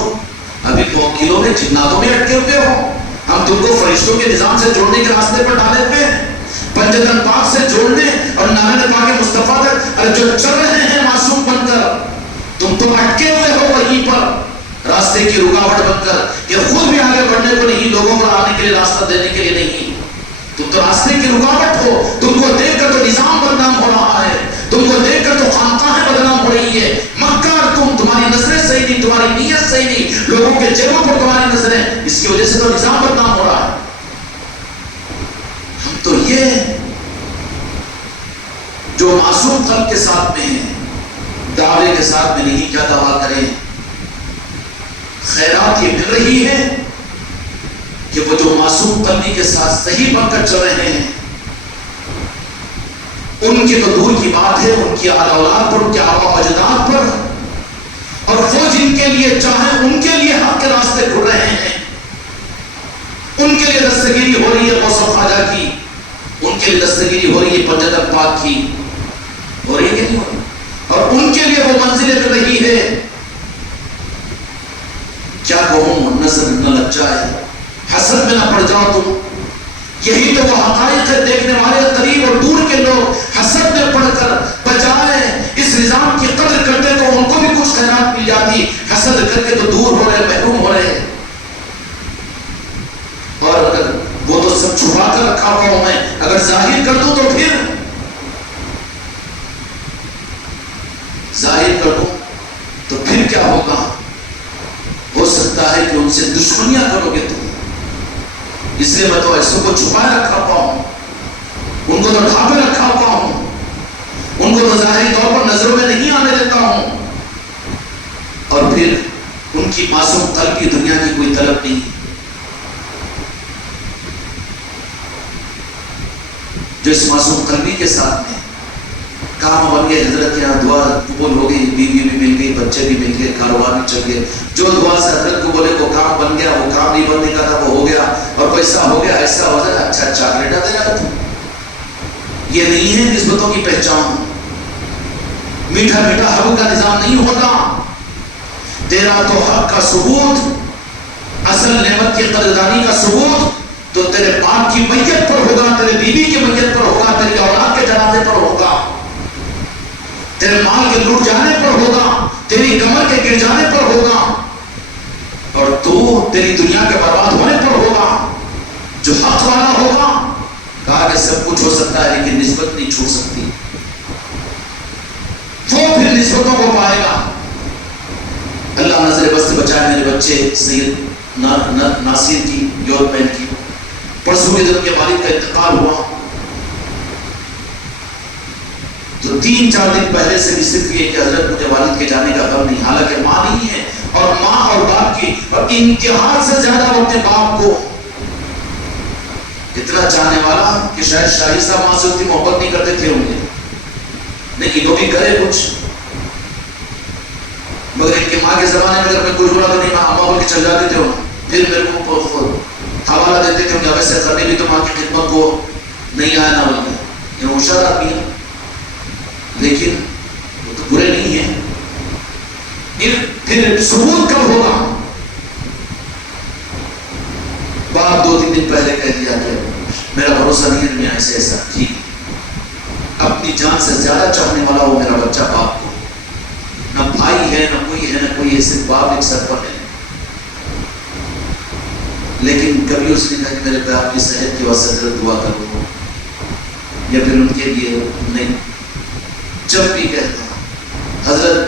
ابھی موکلوں میں جناتوں میں اٹکے ہوئے ہو، ہم تم کو فرشتوں کے نظام سے جوڑنے کے راستے پر ڈالے ہوئے ہیں، پنجتن پاک سے جوڑنے اور نارائن پاک مصطفیٰ تک جو چل رہے ہیں معصوم بن کر، تم تو اٹکے ہوئے ہو وہیں پر راستے کی رکاوٹ بن کر، کہ خود بھی آگے بڑھنے کو نہیں، لوگوں کو آنے کے لیے راستہ دینے کے لیے نہیں، تم تو راستے کی رکاوٹ ہو۔ تم کو دیکھ کر تو نظام بدنام ہو رہا ہے، تم کو دیکھ کر تو خانقاہیں بدنام ہو رہی ہے، مکار تمہاری نظریں صحیح نہیں، تمہاری نیت صحیح نہیں، لوگوں کے جیبوں پر تمہاری نظریں، اس کی وجہ سے تو نظام بدنام ہو رہا ہے۔ ہم تو یہ جو معصوم قلب کے ساتھ میں ہیں، دعوے کے ساتھ میں نہیں، کیا دعویٰ کریں؟ خیرات یہ مل رہی ہے کہ وہ جو معصوم قلبی کے ساتھ صحیح بن کر چل رہے ہیں، ان کی تو دور کی بات ہے، ان کی اعلیٰ اولاد پر، ان کے آبا و اجداد پر، اور وہ جن کے لیے چاہیں ان کے لیے حق کے راستے کھل رہے ہیں، ان کے لیے دستگیری ہو رہی ہے غوث خواجہ کی، ان کے لیے دستگیری ہو رہی ہے پنجتن پاک کی، ہو رہی ہے کہ نہیں ہو رہی؟ اور ان کے لیے وہ منزلیں مل رہی ہے۔ کیا کہوں، نظر نہ لگ جائے، حسد میں نہ پڑ جاؤ تم، یہی تو وہ حقائق ہے۔ دیکھنے والے قریب اور دور کے لوگ حسد میں پڑ کر بجائے اس نظام کی قدر کرتے تو ان کو بھی کچھ خیرات مل جاتی، حسد کر کے تو دور ہو رہے، محروم ہو رہے، اور اگر وہ تو سب چھپا کر رکھا ہوا ہوں میں، اگر ظاہر کر دوں تو پھر ظاہر کر دوں تو پھر کیا ہوگا؟ ہو سکتا ہے کہ ان سے دشمنیاں کرو گے تم، اس لیے میں تو ایسوں کو چھپائے رکھا ہوا ہوں، ان کو تو ڈھانپے رکھا ہوا ہوں، ان کو تو ظاہری طور پر نظروں میں نہیں آنے دیتا ہوں، اور پھر ان کی معصوم قلب کی دنیا کی کوئی طلب نہیں۔ جو اس معصوم قلبی کے ساتھ میں کام بن گئے، حضرت یہاں دعا قبول ہو گئی، بیوی بھی مل گئی، بچے بھی مل گئے، کاروبار بھی چل گئے، جو دعا سے حضرت کو بولے وہ کام بن گیا، وہ کام نہیں بننے کا تھا وہ ہو گیا، اور پیسہ ہو گیا، ایسا ہو جائے، اچھا چاکلیٹا دے رہا تھا۔ یہ نہیں ہے نسبتوں کی پہچان، میٹھا میٹھا حق کا نظام نہیں ہوتا، تیرا تو حق کا ثبوت، اصل نعمت کی قدردانی کا ثبوت تو تیرے باپ کی میت پر ہوگا، تیرے بیوی کی میت پر ہوگا، تیری اولاد کے جنازے پر ہوگا، تیرے مال کے لوٹ جانے پر ہوگا، تیری کمر کے گر جانے پر ہوگا، اور تو تیری دنیا کے برباد ہونے پر ہوگا۔ جو حق والا ہوگا، کہا کہ سب کچھ ہو سکتا ہے لیکن نسبت نہیں چھوڑ سکتی، وہ پھر نسبتوں کو پائے گا۔ اللہ نظر بس سے بچائے میرے بچے سید ناصر کی یورپین کی، پرسوں کے دن کے والد کا انتقال ہوا، تو 3-4 دن پہلے سے بھی صرف یہ کہ حضرت مجھے والد کے جانے کا غم نہیں، حالانکہ ماں نہیں ہے، اور ماں اور باپ کی، اور انتہا سے زیادہ وہ اپنے باپ کو اتنا چاہنے والا کہ شاید شاہی صاحب ماں سے اتنی محبت نہیں کرتے تھے ہوں گے، نہیں انہوں بھی کرے کچھ، مگر ان کی ماں کے زمانے میں اگر میں کچھ بولا تو نہیں، ماں بول کے چل جاتے تھے، پھر میرے کو حوالہ دیتے تھے کہ ویسے کرنے بھی تو ماں کی خدمت کو نہیں آیا نہ بلکہ یہ ہوشیار آدمی ہے، لیکن وہ تو برے نہیں ہیں۔ پھر ثبوت کب ہوگا؟ باپ 2-3 دن پہلے کہہ دیا کہ میرا بھروسہ نہیں ہے دنیا ایسے ایسا، ٹھیک اپنی جان سے زیادہ چاہنے والا وہ میرا بچہ باپ کو، نہ بھائی ہے نہ کوئی ہے، صرف باپ ایک سر پر ہے، لیکن کبھی اس نے کہا کہ میرے باپ کی صحت کی واسطے دعا کرو، یا پھر ان کے لیے نہیں، جب بھی کہتا ہوں حضرت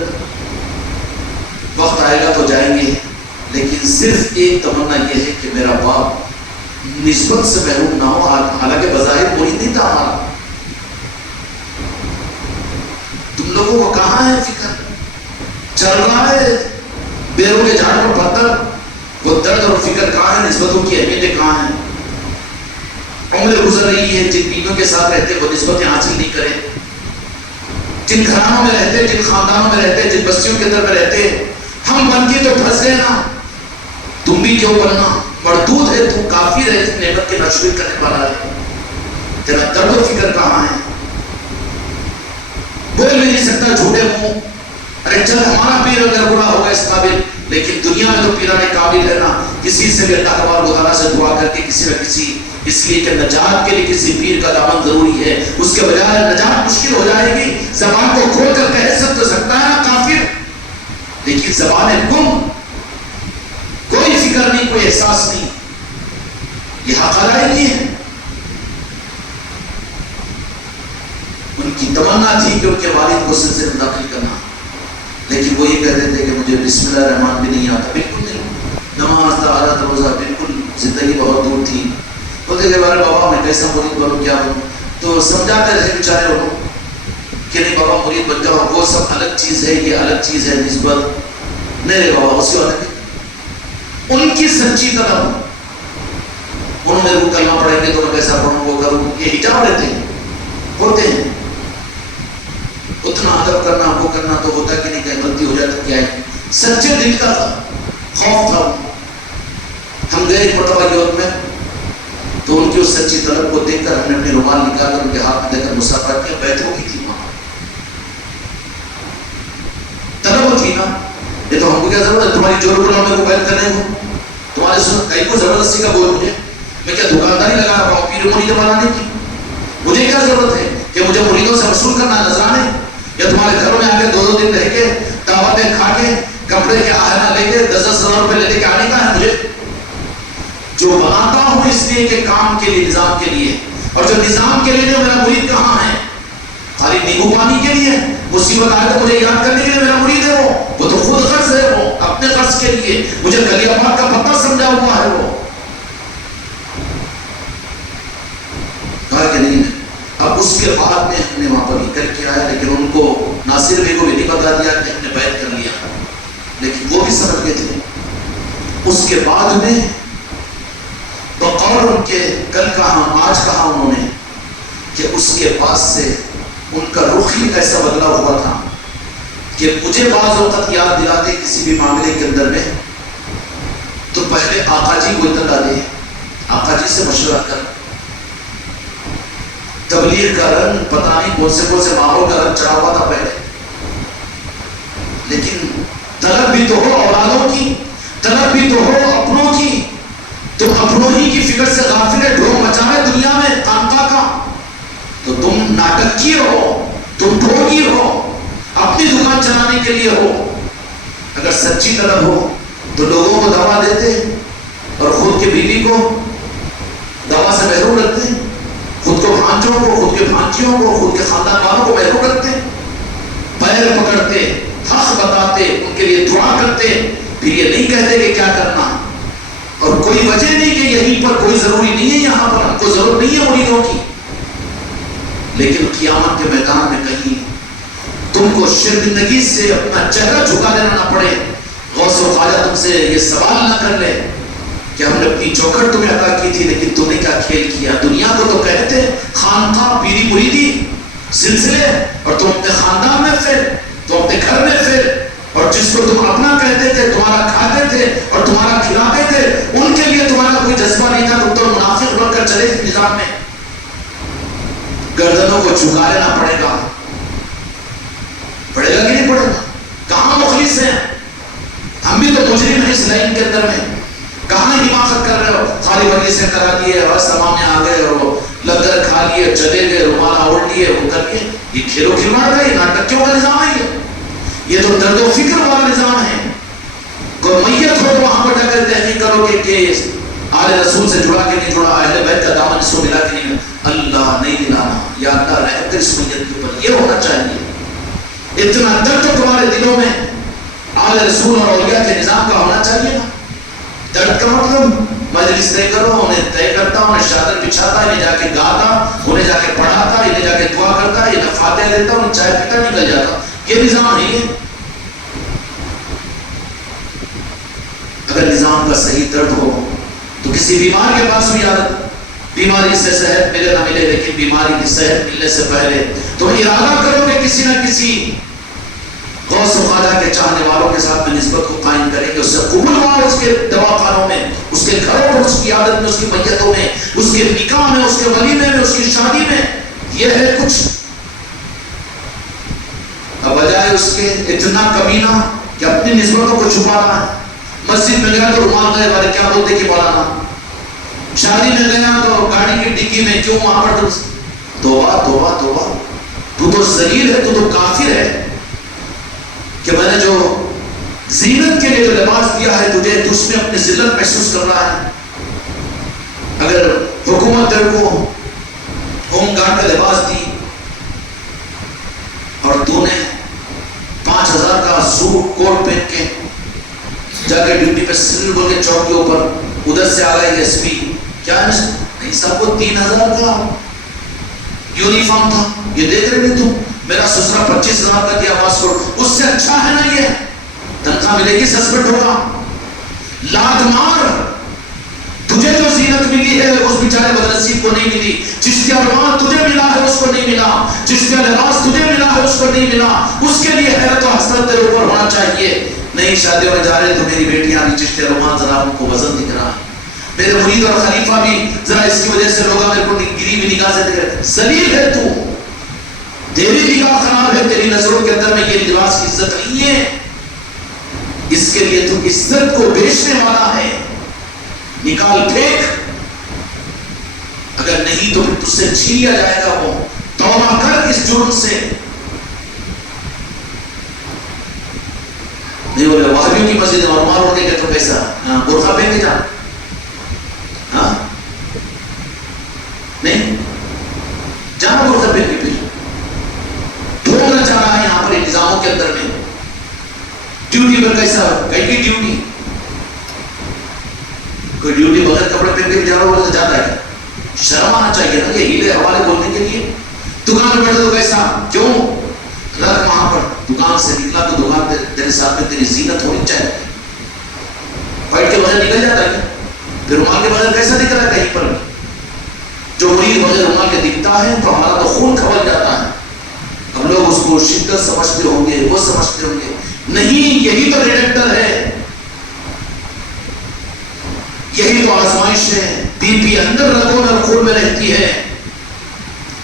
وقت آئے گا تو جائیں گے، لیکن صرف ایک تمنا یہ ہے کہ میرا باپ نسبت سے محروم نہ ہو، حالانکہ بظاہر مرید نہیں تھا ہمارا۔ تم لوگوں کو کہاں ہے فکر؟ چل رہا ہے بیروں کے جھاڑ پر پتھر، وہ درد اور فکر کہاں ہے؟ نسبتوں کی اہمیتیں کہاں ہیں؟ عمر گزر رہی ہے، جن بیویوں کے ساتھ رہتے وہ نسبتیں حاصل نہیں کریں، جن گھرانوں میں رہتے، جن خاندانوں میں رہتے، جن بستیوں کے اندر میں رہتے، ہم بن کے تو پھنس گئے نا، تم بھی کیوں بننا؟ مردود ہے تو کافر ہے، نعمت کے ناشکری کرنے والا ہے، تیرا درد و فکر کہاں ہے؟ بول بھی نہیں سکتا جھوٹے منہ، ارے چل ہمارا پیر اگر برا ہوگا اس قابل، لیکن دنیا میں تو پیرانے قابل ہے نا، کسی سے بھی اللہ تبارک و تعالیٰ سے دعا کر کے کسی نہ کسی، اس لیے کہ نجات کے لیے کسی پیر کا دامن ضروری ہے، اس کے بجائے نجات مشکل ہو جائے گی۔ زبان کو کھول کر کہہ سکتا ہے نا کافر، لیکن زبان گم، کوئی فکر نہیں، کوئی احساس نہیں، یہ حقائق نہیں ہے۔ ان کی تمنا تھی کہ ان کے والد کو سلسلے میں داخل کرنا، لیکن وہ یہ کہتے تھے کہ مجھے بسم اللہ الرحمن بھی نہیں آتا، بالکل نہیں، نماز طہارت روزہ بالکل، زندگی بہت دور تھی۔ بولتے کہ بارے بابا میں کیسا مرید بنوں، کیا بنوں؟ تو سمجھاتے رہے بیچارے انہوں کہ نہیں بابا مرید بن جاؤ، وہ سب الگ چیز ہے، یہ الگ چیز ہے، نسبت نہیں رہے بابا اسی والے میں۔ ان کی سچی طلب، انہوں نے وہ کلمہ پڑھیں گے تو میں کیسا پڑھوں، وہ کروں، یہ حجاب رہتے ہیں، ہوتے ہیں، اتنا ادب کرنا وہ کرنا تو ہوتا کہ نہیں، کہیں غلطی ہو جائے تو کیا ہے، سچے دل کا تھا، خوف تھا۔ ہم گئے ایک مرتبہ یورپ میں، تو ان کی اس سچی طلب کو دیکھ کر ہم نے اپنے رومال نکال کر ان کے ہاتھ میں دے کر مسافرت کیا، بیعت ہو گئی تھی وہاں، طلب تھی نا، یہ تو ہم کو کیا ضرورت ہے تمہاری جور پر ہمیں کو بیعت کرنے کو، تمہارے کئی کو زبردستی کا بول، میں کیا دکانداری لگا رہا ہوں پیر مرید بنانے کی؟ مجھے کیا ضرورت ہے کہ مجھے مریدوں سے وصول کرنا نذرانے، یا تمہارے گھروں میں آ کے 2 دن رہ کے دعوتیں کھا کے کپڑے کے آہنا لے کے 10-10 ہزار روپے لے کے آنے کا ہے مجھے؟ جو بناتا ہوں اس لیے کہ کام کے لیے، نظام کے لیے، اور جو نظام کے لیے میرا مرید کہاں ہے؟ خالی نیبو پانی کے لیے، مصیبت آئے تو مجھے یاد کرنے کے لیے میرا مرید ہے وہ تو خود غرض ہے، وہ اپنے غرض کے لیے، مجھے کلیہ پاک کا پتہ سمجھا ہوا ہے وہ، کہا کہ نہیں ہے۔ اب اس کے بعد میں ہم نے وہاں پر ہی کر کے آیا، لیکن ان کو ناصر بھائی کو بھی نہیں بتا دیا کہ ہم نے بیعت کر لیا، لیکن وہ بھی سمجھ گئے تھے۔ اس کے بعد میں بقول ان کے کل کہا آج کہا انہوں نے کہ اس کے بعد سے ان کا رخ ہی ایسا بدلا ہوا تھا کہ مجھے بعض وقت یاد دلاتے کسی بھی معاملے کے اندر میں تو پہلے آقا جی کو اطلاع دے، آقا جی سے مشورہ کر، تبلیغ کا رنگ پتہ نہیں کون سے ماحول کا رنگ چڑھا ہوا تھا پہلے، لیکن طلب بھی تو ہو اولادوں کی، طلب بھی تو ہو اپنوں کی، تم اپنوں ہی کی فکر سے غافل ہے، ڈھونگ مچا ہے دنیا میں خانقاہ کا، تو تم ناٹکی ہو، تم ڈھونگی ہو، اپنی دکان چلانے کے لیے ہو۔ اگر سچی طلب ہو تو لوگوں کو دوا دیتے اور خود کی بیوی کو دوا سے محروم رکھتے، خود کو بھانجوں کو، خود کے بھانجیوں کو، خود کے خاندان والوں کو محروم رکھتے، پیر پکڑتے، حق بتاتے، ان کے لیے دعا کرتے، پھر یہ نہیں کہتے کہ کیا کرنا، اور کوئی وجہ نہیں کہ یہیں پر کوئی ضروری نہیں ہے، یہاں پر ہم کو ضرورت نہیں ہے مریدوں کی، لیکن قیامت کے میدان میں کہیں تم کو شرمندگی سے اپنا چہرہ جھکا دینا نہ پڑے، غوث و خواجہ تم سے یہ سوال نہ کر لے کہ ہم نے اپنی چوکھٹ تمہیں عطا کی تھی لیکن تم نے کیا کھیل کیا۔ دنیا کو تو کہتے خانقاہ، پیری مریدی، سلسلے، اور تم اپنے خاندان میں پھر، تم اپنے گھر میں پھر، اور جس کو تم اپنا کہتے تھے، تمہارا کھاتے تھے اور تمہارا کھلاتے تھے، ان کے لیے تمہارا کوئی جذبہ نہیں تھا، تم تو منافق بن کر چلے تھے نظام میں۔ گردنوں کو جھکا لینا پڑے گا، پڑے گا کہ نہیں پڑے گا؟ کہاں مخلص ہیں؟ ہم بھی تو مجرم ہیں اس لائن کے اندر میں، کہاں حماقت کر رہے ہو؟ خالی ورگی سے کرا دیے اور سامنے آ گئے اور لنگر کھا لیے، چلے گئے، رومالا اوڑھ لیے، وہ کر لیے، یہ کھیلو کھلواڑ کا، یہ ناٹکیوں کا نظام ہے، یہ تو درد و فکر والا نظام ہے۔ کوئی میت ہو تو وہاں پر جا کر تحقیق کرو کہ آل رسول سے جڑا کہ نہیں جڑا، اہل بیت کا دامن اس کو ملا کہ نہیں، اللہ نہیں دلانا، یا اللہ رحم کر اس میت کے اوپر، یہ ہونا چاہیے۔ اتنا درد تو تمہارے دلوں میں آل رسول اور اولیاء کے نظام کا ہونا چاہیے نا. درد کا مطلب مجلس طے کرو، انہیں طے کرتا، انہیں چادر بچھاتا، انہیں جا کے گاتا، انہیں جا کے پڑھاتا، انہیں جا کے دعا کرتا، انہیں فاتحہ دیتا، انہیں چائے پیتا، نکل جاتا. یہ نظام نہیں ہے. اگر نظام کا صحیح درد ہو تو کسی بیمار کے پاس بھی عادت، بیماری سے صحت ملے نہ ملے، لیکن بیماری کی صحت ملنے سے پہلے تو ارادہ کرو کہ کسی نہ کسی غوث و خواجہ کے چاہنے والوں کے ساتھ میں نسبت کو قائم کریں گے. اس سے قبول ہوا اس کے دواخانوں میں، اس کے گھروں میں، اس کی عادت میں، اس کی میتوں میں، اس کے نکاح میں، اس کے ولیمے میں، اس کی شادی میں. یہ ہے کچھ. اب بجائے اس کے اتنا کمینہ کہ اپنی نسبتوں کو چھپانا ہے. مسجد میں گیا تو رومال گئے والے کیا بولتے کہ مولانا، شادی میں گیا تو گاڑی کی ڈگی میں کیوں وہاں پر توبہ توبہ توبہ. تو تو ذلیل ہے، تو تو کافر ہے کہ میں نے جو زینت کے لیے جو لباس دیا ہے تجھے، تو اس میں اپنی ذلت محسوس کر رہا ہے. اگر حکومت تیرے کو ہوم گارڈ کا لباس دی اور تو نے 5000 کا سوٹ کوٹ پہن کے جا کے ڈیوٹی پہ سنگل بول کے چوک کے اوپر، ادھر سے آ رہا ہے ایس پی، کیا نہیں صاحب وہ 3000 کا یونیفارم تھا، یہ دیکھ رہے تم، میرا سسرا 25,000 کا دیا پاسپورٹ، اس سے اچھا ہے نا، یہ تنخواہ ملے گی، سسپینڈ ہوگا. لات مار. تجھے جو زینت ملی ہے اس بیچارے بدنصیب کو نہیں ملی. چشتیہ رومال تجھے ملا ہے اس کو نہیں ملا، چشتیہ لباس تجھے ملا ہے اس کو نہیں ملا. اس کے لیے حیرت و حسرت تیرے اوپر ہونا چاہیے. نہیں شادیوں میں جا رہے تو میری بیٹیاں بھی چشتیہ رومال ذرا ان کو وزن دکھ رہا ہے، میرے مرید اور خلیفہ بھی ذرا اس کی وجہ سے لوگ میرے کو گری ہوئی نگاہ سے دیکھ رہے. ذلیل ہے تو، تیری نگاہ خراب ہے، تیری نظروں کے اندر میں یہ لباس کی عزت نہیں ہے. اس کے لیے تو عزت کو بیچنے والا ہے. نکال پھینک. اگر نہیں تو پھر تجھ سے چھین لیا جائے گا. وہ توبہ کر اس جرم سے. نہیں بولے وہابیوں کی مسجد میں رومال اڑ کے گئے تو کیسا، برقع پہن کے جا، ہاں نہیں جانا برقع پہن کے. پھر ڈھونڈنا چاہ رہا ہے یہاں پر انتظاموں کے اندر میں. ڈیوٹی پر کیسا، کہیں کی ڈیوٹی، کوئی ڈیوٹی بغیر کپڑے پہن کے بھی جا رہا ہو تو جاتا ہے. شرم آنا چاہیے نا یہ ہیلے حوالے بولنے کے لیے. دکان میں بیٹھے تو کیسا، کیوں رکھ وہاں پر. دکان سے نکلا تو دکان پہ تیرے ساتھ میں تیری زینت ہونی چاہیے. وائٹ کے بغیر نکل جاتا ہے، پھر رومال کے بغیر کیسا دکھ رہا ہے کہیں پر. جو مرید بغیر رومال کے دکھتا ہے تو ہمارا تو خون کھول جاتا ہے. ہم لوگ اس کو شدت سمجھتے ہوں گے، وہ سمجھتے ہوں گے. نہیں، یہی تو ڈائریکٹر ہے، یہی تو آزمائش ہے. بی پی اندر رگوں میں اور خون میں رہتی ہے،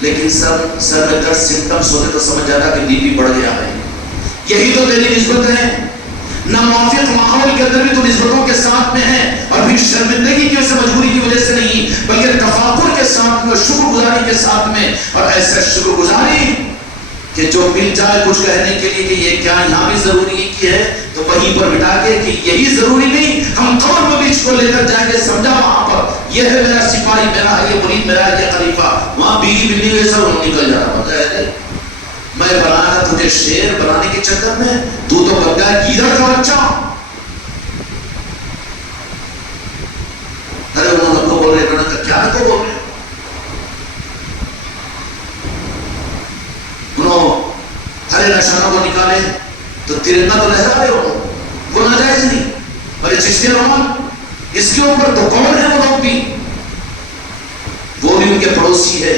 لیکن سر میں درد سمٹمس ہوتے تو سمجھ جاتا کہ بی پی بڑھ گیا ہے. یہی تو تیری نسبت ہے. ناموافق ماحول کے اندر بھی تو نسبتوں کے ساتھ میں ہے، اور پھر شرمندگی کی وجہ سے، مجبوری کی وجہ سے نہیں، بلکہ تفاخر کے ساتھ میں، شکر گزاری کے ساتھ میں. اور ایسا شکر گزاری کہ جو مل جائے کچھ کہنے کے لیے کہ یہ کیا یہاں بھی ضروری کی ہے، تو وہیں پر بٹا کے کہ یہی ضروری نہیں، ہم قبر میں بھی اس کو لے کر جائیں گے. سمجھا وہاں پر یہ ہے میرا سپاہی، میرا ہے یہ مرید، میرا ہے یہ خلیفہ. وہاں بیوی ملنی ہوئی سب نکل جا رہا ہے. میں بنایا تجھے شیر بنانے کے چکر میں، تو بن گیا گیدڑ کا بچہ. ارے انہوں نے کو بول رہے ہیں، کیا کو بول رہے ہیں؟ انہوں ہرے نشانوں کو نکالے تو ترنگا تو لہرا رہے ہو، وہ ناجائز نہیں. ارے چشتیہ رومال اس کے اوپر تو کون ہے وہ لوگ بھی، وہ بھی ان کے پڑوسی ہے،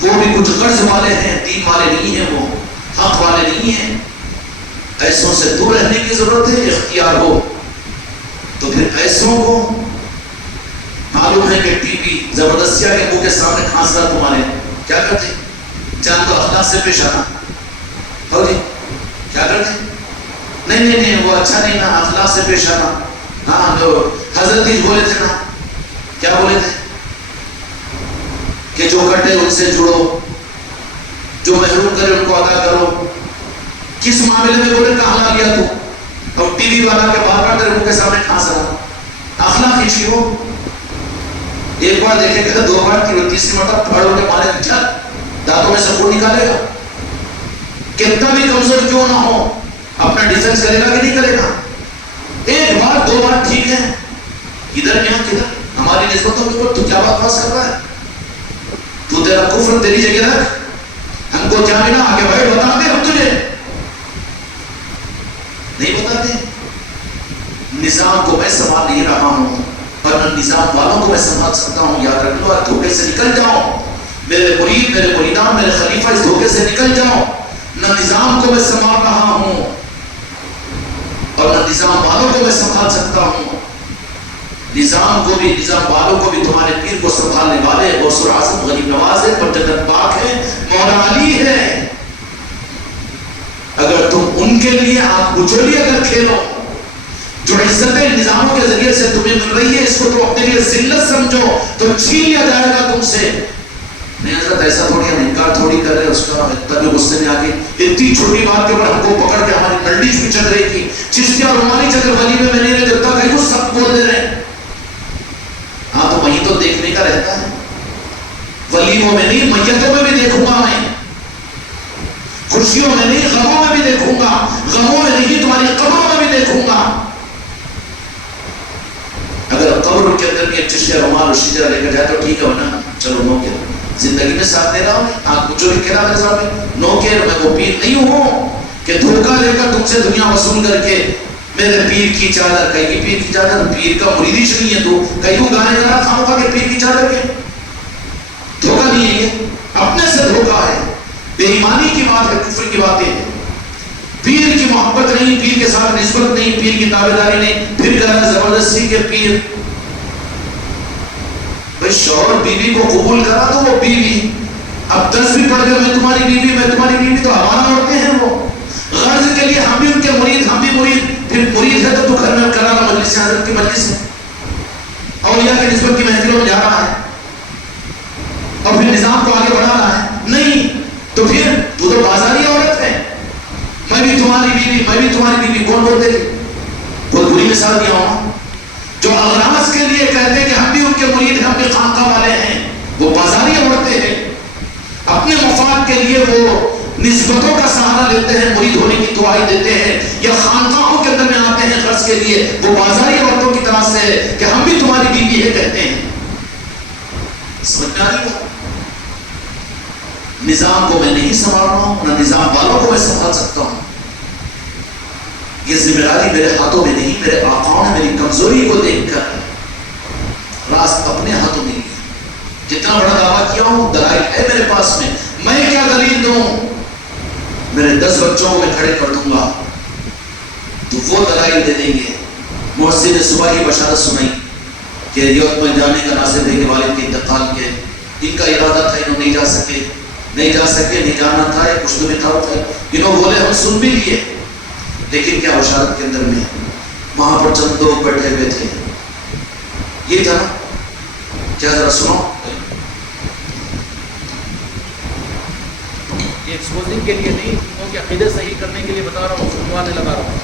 وہ بھی کچھ قرض والے ہیں، دین والے نہیں ہیں، وہ حق والے نہیں ہیں. ایسوں سے دور رہنے کی ضرورت ہے. اختیار ہو تو پھر ایسوں کو معلوم ہے کہ ٹی وی زبردستیہ کے منہ کے سامنے کھانس رہا تمہارے، کیا کرتے؟ جان تو اخلاق سے پیش آنا. ہو جی کیا کرتے؟ نہیں وہ اچھا نہیں نا، اخلاق سے پیش آنا. ہاں جو حضرت ہی بولے تھے نا، کیا بولے تھے کہ جو کٹے ان سے جڑو، جو محروم کرے ان کو ادا کرو. کس معاملے میں بولے کہا لیا تو، اور ٹی وی والا کے بار تیرے منہ کے سامنے کھانس رہا. اخلاق ہی ہو. ایک بار دیکھے گا، دو بار، تیسری مرتبہ پھاڑوں کے مارے جھٹ دانتوں میں سے خون نکالے گا. کتنا بھی کمزور کیوں نہ ہو اپنا ڈیفنس کرے گا کہ نہیں کرے گا؟ ایک بار دو بار ٹھیک ہے، ادھر کیا کدھر ہماری نسبتوں کے اوپر تو کیا بکواس کر رہا ہے؟ تو تیرا کفر تیری جگہ رکھ، ہم کو کیا ملا آگے بڑھ بتا دے، ہم تجھے نہیں بتاتے۔ نظام کو میں سنبھال نہیں رہا ہوں، ورنہ نظام والوں کو میں سنبھال سکتا ہوں۔ یاد رکھ لو، دھوکے سے نکل جاؤ، میرے مرید، میرے مریدان، میرے خلیفہ اس دھوکے سے نکل جاؤ۔ نہ نظام کو میں سنبھال رہا ہوں اور نہ نظام والوں کو میں سنبھال سکتا ہوں۔ نظام کو بھی، نظام والوں کو بھی تمہارے پیر کو سنبھالنے والے غوث اعظم غریب نواز ہے، پر جنت پاک ہے، مولا علی ہے۔ اگر تم ان کے لیے آنکھ بچولی اگر کھیلو، جو عزتیں نظاموں کے ذریعے سے تمہیں مل رہی ہے، اس کو تم اپنے لیے ذلت سمجھو تو چھین لیا جائے گا تم سے۔ نہیں حضرت ایسا تھوڑی، ہم انکار تھوڑی کر رہے ہیں اس کا، تبھی غصے میں آ کے اتنی چھوٹی بات کے اوپر ہم کو پکڑ کے ہماری نڈی بھی چل رہی تھی، چشتیہ اور رومانی چکر ولی میں نہیں دیتا، کہیں وہ سب بول دے رہے ہیں۔ ہاں تو وہیں تو دیکھنے کا رہتا ہے، ولیوں میں نہیں میتوں میں بھی دیکھوں گا میں، خوشیوں میں نہیں غموں میں بھی دیکھوں گا، غموں میں نہیں تمہاری قبروں میں بھی دیکھوں گا۔ اگر قبر کے اندر بھی ایک چشتیہ رومال اور شجرا لے کر جائے تو ٹھیک ہے، ورنہ چلو نو کے زندگی میں ساتھ دے رہا ہوں، آنکھ بچو لکھ رہا میرے سامنے، نو کے میں وہ پیر نہیں ہوں کہ دھوکہ دے کر تم سے دنیا وصول کر کے میرے پیر کی چادر، کہیں پیر کی چادر، پیر کا مرید ہی نہیں ہے تو کہیں وہ گانے گانا خاموخا کہ پیر کی چادر کے، دھوکہ نہیں ہے، یہ اپنے سے دھوکہ ہے، بے ایمانی کی بات ہے، کفر کی باتیں ہیں۔ پیر کی محبت نہیں، پیر کے ساتھ نسبت نہیں، پیر کی تابعداری نہیں، پھر کہہ رہا زبردستی کے پیر۔ بھئی شوہر بیوی کو قبول کرا تو وہ بیوی، اب 10 بھی پڑھ گئے میں تمہاری بیوی، میں تمہاری بیوی، تو ہمارا عورتیں ہیں وہ، غرض کے لیے ہم بھی ان کے مرید، ہم بھی مرید، پھر مرید ہے تو گھر میں کرانا مجلس سے، حضرت کی مجلس ہے، اولیاء کی نسبت کی محفلوں میں جا رہا ہے اور پھر نظام کو آگے بڑھا رہا ہے، نہیں تو پھر تو بازاری عورت ہے، میں بھی تمہاری بیوی، میں بھی تمہاری بیوی، کون بولتے تھے؟ بہت بری مثال دیا ہوں، جو اغراض کے لیے کہتے ہیں کہ ہم بھی ان کے مرید ہیں، ہم بھی خانقاہ والے ہیں، وہ بازاری عورتیں ہیں، اپنے مفاد کے لیے وہ نسبتوں کا سہارا لیتے ہیں، مرید ہونے کی دعائی دیتے ہیں، یا خانقاہوں کے اندر میں آتے ہیں غرض کے لیے، وہ بازاری عورتوں کی طرح سے ہے کہ ہم بھی تمہاری بیوی ہے کہتے ہیں۔ سمجھ میں آ رہی ہے؟ نظام کو میں نہیں سنبھال رہا ہوں، نہ نظام والوں کو میں سنبھال سکتا ہوں۔ یہ ذمہ داری میرے ہاتھوں میں نہیں، میرے آقا نے میری کمزوری کو دیکھ کر راست اپنے ہاتھوں میں لیا۔ جتنا بڑا دعویٰ کیا ہوں، دلائل ہے میرے پاس میں کیا دلیل دوں؟ میرے 10 بچوں کو میں کھڑے کر دوں گا تو وہ دلائل دے دیں گے۔ محسن نے صبح ہی بشارت سنائی کہ یورپ میں جانے کا ناصر بھائی کے والد کے انتقال کے، ان کا ارادہ تھا، انہوں نہیں جا سکے، نہیں جانا تھا، یا کچھ تو بھی تھا، انہوں بولے ہم سن بھی لیے، لیکن کیا بشارت کے اندر میں وہاں پر چند لوگ بیٹھے ہوئے تھے، یہ تھا نا، کیا ذرا سنو، یہ ایکسپوزنگ کے لیے نہیں، ان کے عقیدے صحیح کرنے کے لیے بتا رہا ہوں، سنوانے لگا رہا ہوں۔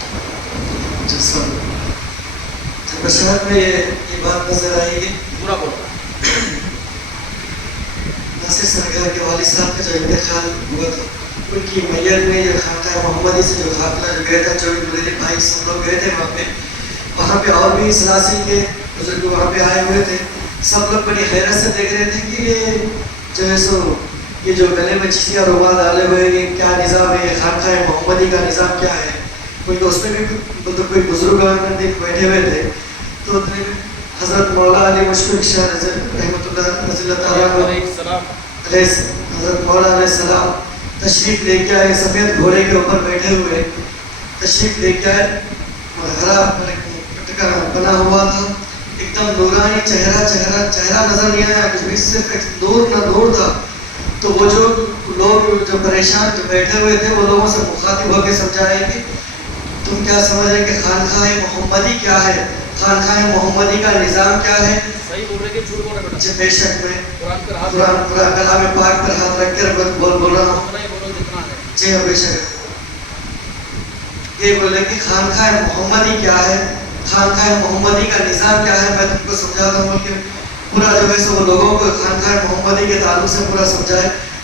بشارت میں یہ بات نظر آئی ہے، پورا بولو۔ ناصر سرکار کے والد صاحب کا جو انتقال ہوا تھا، ان کی میت میں جو خانقاہ محمدی سے جو قافلہ جو گیا تھا، جو میرے بھائی سب لوگ گئے تھے وہاں پہ اور بھی سلاسل کے بزرگ وہاں پہ آئے ہوئے تھے، سب لوگ بڑی حیرت سے دیکھ رہے تھے کہ یہ جو ہے سو یہ جو گلے میں چشتیہ رومال ڈالے ہوئے یہ کیا نظام ہے، یہ خانقاہ محمدی کا نظام کیا ہے، کیونکہ اس میں بھی مطلب کوئی بزرگ بیٹھے ہوئے تھے، تو حضرت مولا علی مشفق شاہ رحمۃ اللہ علیہ حضرت مولا علیہ السلام تشریف لے کے آئے، سفید گھوڑے کے اوپر بیٹھے ہوئے تشریف لے کے آئے، ہرا پٹکا بنا ہوا تھا، ایک دم نورانی چہرہ نظر نہیں آیا، کچھ بھی صرف ایک نور نہ نور تھا۔ تو وہ جو لوگ جو پریشان جو بیٹھے ہوئے تھے، وہ لوگوں سے مخاطب ہو کے سمجھائے کہ تم کیا سمجھ رہے کہ خانقاہ محمدی کیا ہے، خانقاہ محمدی کا نظام کیا ہے؟ صحیح بول رہے کہ جھوٹ بول رہے؟ جی بے شک میں قرآن کلام پاک پر ہاتھ رکھ کر بول رہا ہوں۔ جی ہاں بے شک یہ بولے کہ خانقاہ محمدی کیا ہے، خانقاہ محمدی کا نظام کیا ہے، میں تم کو سمجھاتا ہوں کہ پورا جو ہے سو وہ لوگوں کو خانقاہ محمدی کے تعلق سے پورا سمجھائے،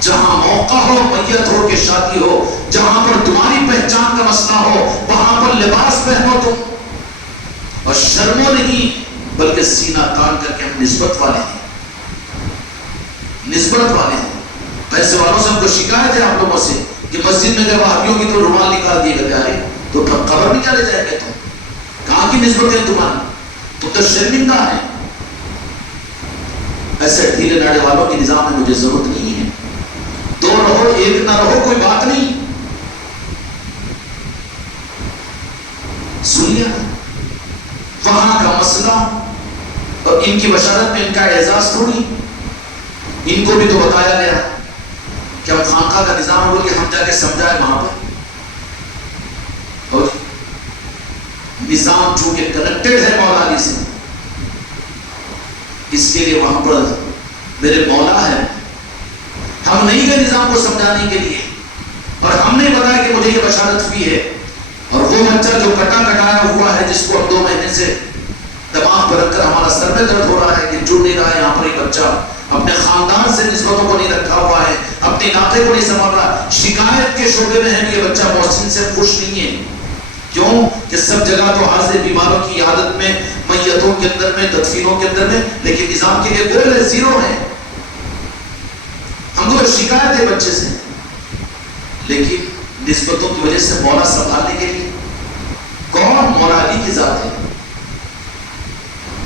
جہاں موقع ہو میت ہو کہ شادی ہو، جہاں پر تمہاری پہچان کا مسئلہ ہو وہاں پر لباس پہنو تم، اور شرمو نہیں بلکہ سینہ تان کر کے ہم نسبت والے ہیں، نسبت والے ہیں۔ پیسے والوں سے ہم کو شکایت ہے آپ لوگوں سے کہ مسجد میں جب وہابیوں کی تو رومال نکال دیے گئے، ارے تو قبر میں کیا لے جائیں گے؟ تم کہاں کی نسبت ہے تمہاری؟ تم تو شرمندہ ہیں۔ ایسے ڈھیلے ڈاڑے والوں کے نظام میں مجھے ضرورت نہیں ہے۔ دو رہو ایک نہ رہو کوئی بات نہیں، سن لیا وہاں کا مسئلہ، اور ان کی بشارت میں ان کا اعزاز تھوڑی، ان کو بھی تو بتایا گیا کہ ہم خانقاہ کا نظام ہو کہ ہم جا کے سمجھائے وہاں پر، اور نظام چونکہ کنیکٹڈ ہے مولا علی سے، اس کے لیے وہاں پر میرے مولا ہے، ہم نہیں گئے نظام کو سمجھانے کے لیے، اور ہم نے بتایا کہ مجھے یہ بشارت ہوئی ہے، اور وہ بچہ جو کٹا کٹایا ہوا ہے جس کو ہم 2 مہینے سے دماغ پر رکھ کر ہمارا سر میں درد ہو رہا ہے کہ جڑ نہیں رہا ہے، یہاں پر ایک بچہ اپنے خاندان سے نسبتوں کو نہیں رکھا ہوا ہے، اپنے علاقے کو نہیں سنبھال رہا، شکایت کے شعبے میں ہے کہ یہ بچہ محسن سے خوش نہیں ہے۔ کیوں کہ سب جگہ تو حاضر بیماروں کی عادت میں، میتوں کے اندر میں، تدفینوں کے اندر میں، لیکن نظام کے لیے گول ہے، زیرو ہے۔ ہم کو شکایت ہے بچے سے، لیکن نسبتوں کی وجہ سے مولا سنبھالنے کے لیے کون؟ مولا علی کی ذات ہے،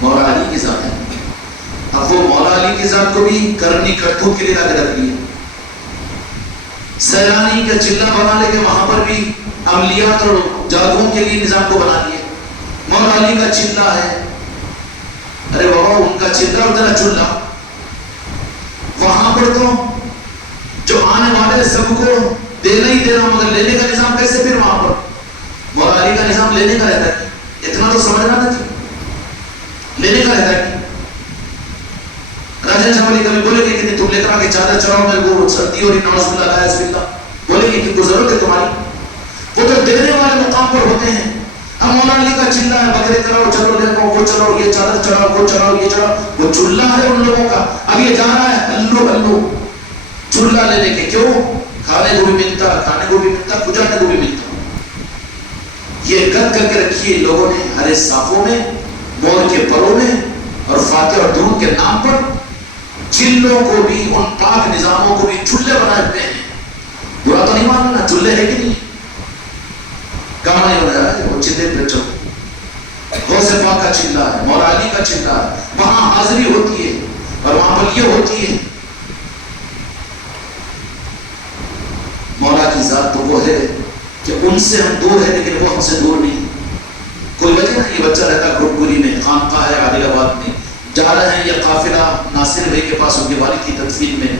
مولا علی کی ذات ہے۔ اب وہ مولا علی کی ذات کو بھی کرنی کرتوت کے لیے لا کے رکھ دیا، سیلانی کا چلہ بنا لے کے وہاں پر بھی عملیات اور جادوؤں کے لیے نظام کو بنا دیا۔ مولا علی کا چلہ ہے، ارے بابا ان کا چلہ اور تیرا چلہ، وہاں پر تو جو آنے والے سب کو دینا ہی دینا، مگر لینے کا نظام کیسے؟ پھر وہاں پر مولا علی کا نظام لینے کا رہتا ہے، اتنا تو سمجھنا نہ تھی، لینے کا رہتا ہے۔ راجہ شاہ علی کبھی بولے گے کہ تم لے کر آ کے چادر چڑھاؤ، میرے کو سردی اور نعوذ باللہ علیہ وسلم، بولے گے کہ کوئی ضرورت ہے تمہاری؟ وہ تو دینے والے مقام پر ہوتے ہیں۔ اب مولا علی کا چلہ ہے، بکرے کراؤ، چلو لے کو، وہ چلو، یہ چادر چڑھاؤ، وہ چڑھاؤ، یہ چڑھاؤ، وہ چلہ ہے ان لوگوں کا۔ اب یہ جا رہا ہے ہلو ہلو چلہ لینے کے، کیوں؟ کھانے کو بھی ملتا، کھانے کو بھی ملتا، کھجانے کو بھی ملتا۔ یہ گد کر کے رکھی ہے لوگوں نے ہرے صافوں میں، مور کے پروں میں، اور فاتح اور درود کے نام پر چلوں کو بھی، ان پاک نظاموں کو بھی چلے بنائے ہوئے ہیں۔ برا تو نہیں ماننا، چلے ہے کہ نہیں؟ کہاں نہیں بنایا ہے؟ وہ چلے پہ چلو، غوث پاک کا چلہ ہے، مولا علی کا چلہ ہے، وہاں حاضری ہوتی ہے، اور وہاں پر یہ ہوتی ہے۔ مولا کی ذات تو وہ ہے کہ ان سے ہم دور ہیں لیکن وہ ہم سے دور نہیں۔ کوئی وجہ نہیں، یہ بچہ رہتا گھوڑپوری میں، خانقاہ ہے عادل آباد میں، جا رہے ہیں یہ قافلہ ناصر بھائی کے پاس ان کے والد کی تدفین میں،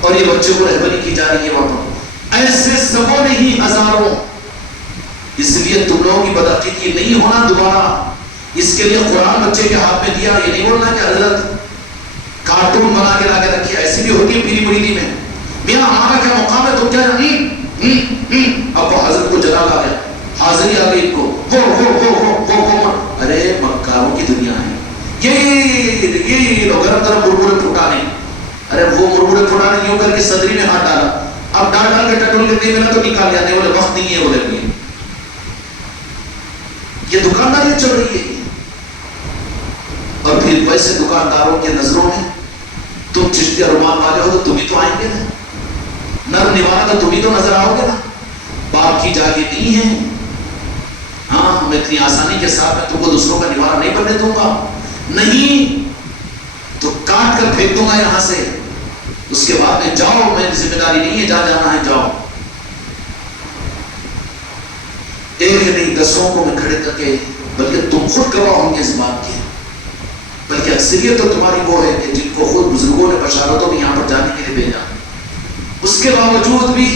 اور یہ بچوں کو رہبری کی جا رہی ہے وہاں پر، ایسے سبوں نہیں ہزاروں۔ اس لیے تم لوگوں کی بدعقیدگی نہیں ہونا دوبارہ، اس کے لیے قرآن بچے کے ہاتھ میں دیا، یہ نہیں بولنا کہ حضرت کارٹون بنا کے لا کے رکھی، ایسی بھی ہوتی ہے پیری مریدی میں، میاں ہمارا کیا مقام ہے، تم کیا اب وہ حضرت کو جلال آ گیا، حاضری آ گئی ان کو، وہ ارے مکاروں کی دنیا ہے، یہ لوگ گرم گرم مرمورے پھٹانے، ارے وہ مرمورے پھٹانے یوں کر کے صدری میں ہاتھ ڈالا، اب ڈال ڈال کے ٹٹول کے نہیں ملا تو نکال لیا، نہیں بولے وقت نہیں ہے، بولے بھی یہ دکانداری چل رہی ہے۔ اور پھر ویسے دکانداروں کے نظروں میں تم چشتیہ رومان والے ہو تو تم ہی تو آئیں گے نا، نر نوانا تو تم ہی تو نظر آؤ گے نا، باپ کی جاگی نہیں ہے۔ ہاں میں اتنی آسانی کے ساتھ میں تم کو دوسروں کا نوارا نہیں بننے دوں گا، نہیں تو کاٹ کر پھینک دوں گا یہاں سے، اس کے بعد میں جاؤ، میری ذمہ داری نہیں ہے، جہاں جانا ہے جاؤ۔ ایک نہیں دسوں کو میں کھڑے کر کے، بلکہ تم خود گواہ ہوں گے اس بات کے، بلکہ اکثریت تو تمہاری وہ ہے کہ جن کو خود بزرگوں نے بشارتوں میں یہاں پر جانے کے لیے بھیجا، اس کے باوجود بھی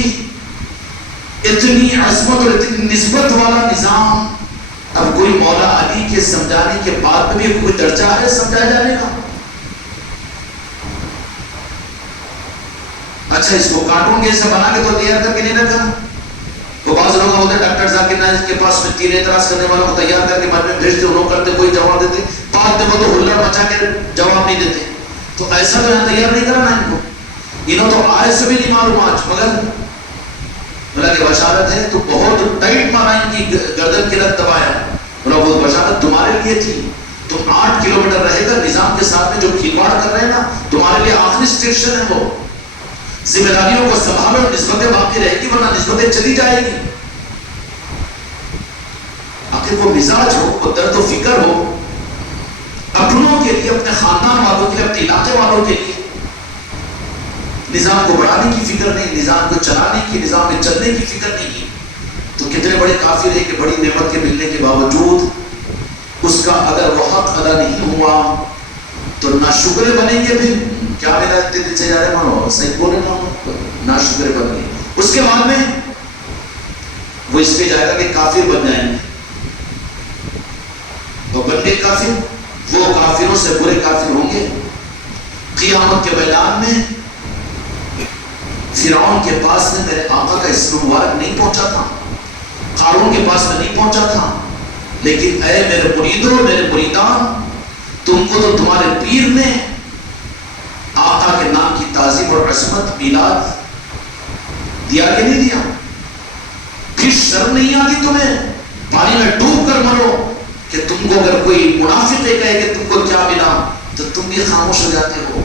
اتنی عظمت اور اتنی نسبت والا نظام، اب کوئی مولا علی کے سمجھانے کے بعد میں بھی کوئی درجہ ہے سمجھائے جانے کا؟ اچھا اس کو کارٹون جیسا بنا کے تو تیار کر کے نہیں رکھا، تو بعض لوگ ہوتے ہیں ڈاکٹر ذاکر نائک کے پاس میں تیر اعتراض کرنے والوں کو تیار کر کے بعد میں بھیجتے، انہوں کرتے کوئی جواب دیتے، بعد میں وہ تو ہلڑ مچا کے جواب نہیں دیتے، تو ایسا تو یہاں تیار نہیں کرنا ان کو، انہوں تو آئے سے بھی نہیں معلوم آج، مگر بولا کہ بشارت ہے تو بہت ٹائٹ مارا ان کی گردن کی رت دبایا. بولا وہ بشارت تمہارے لیے تھی، تم 8 کلومیٹر رہے گا نظام کے ساتھ میں جو کھلواڑ کر رہے ہیں نا، تمہارے لیے آخری اسٹیشن ہے. وہ ذمہ داریوں کو سنبھالو، نسبتیں باقی رہے گی ورنہ نسبتیں چلی جائے گی. آخر وہ مزاج ہو، وہ درد و فکر ہو اپنوں کے لیے، اپنے خاندان والوں کے لیے، اپنے علاقے والوں کے لیے. نظام کو بڑھانے کی فکر نہیں، نظام کو چلانے کی، نظام میں چلنے کی فکر نہیں. تو کتنے بڑے کافر ہیں کہ بڑی نعمت کے ملنے کے باوجود اس کا اگر وہ حق ادا نہیں ہوا تو ناشکرے بنیں گے. پھر کیا میرا اتنے دل سے جا رہے مانو صحیح بولے نا، ناشکرے بن گے. اس کے بعد میں وہ اس پہ جائے گا کہ کافر بن جائیں گے. تو بن گئے کافر، وہ کافروں سے برے کافر ہوں گے. قیامت کے میدان میں فرعون کے پاس میں میرے آقا کا اسم مبارک نہیں پہنچا تھا، قارون کے پاس میں نہیں پہنچا تھا. لیکن اے میرے مریدوں، میرے مریدان، تم کو تو تمہارے پیر نے آقا کے نام کی تعظیم اور عظمت میلاد دیا کہ نہیں دیا؟ پھر شرم نہیں آتی تمہیں پانی میں ڈوب کر مرو کہ تم کو اگر کوئی منافق کہے کہ تم کو کیا ملا تو تم بھی خاموش ہو جاتے ہو.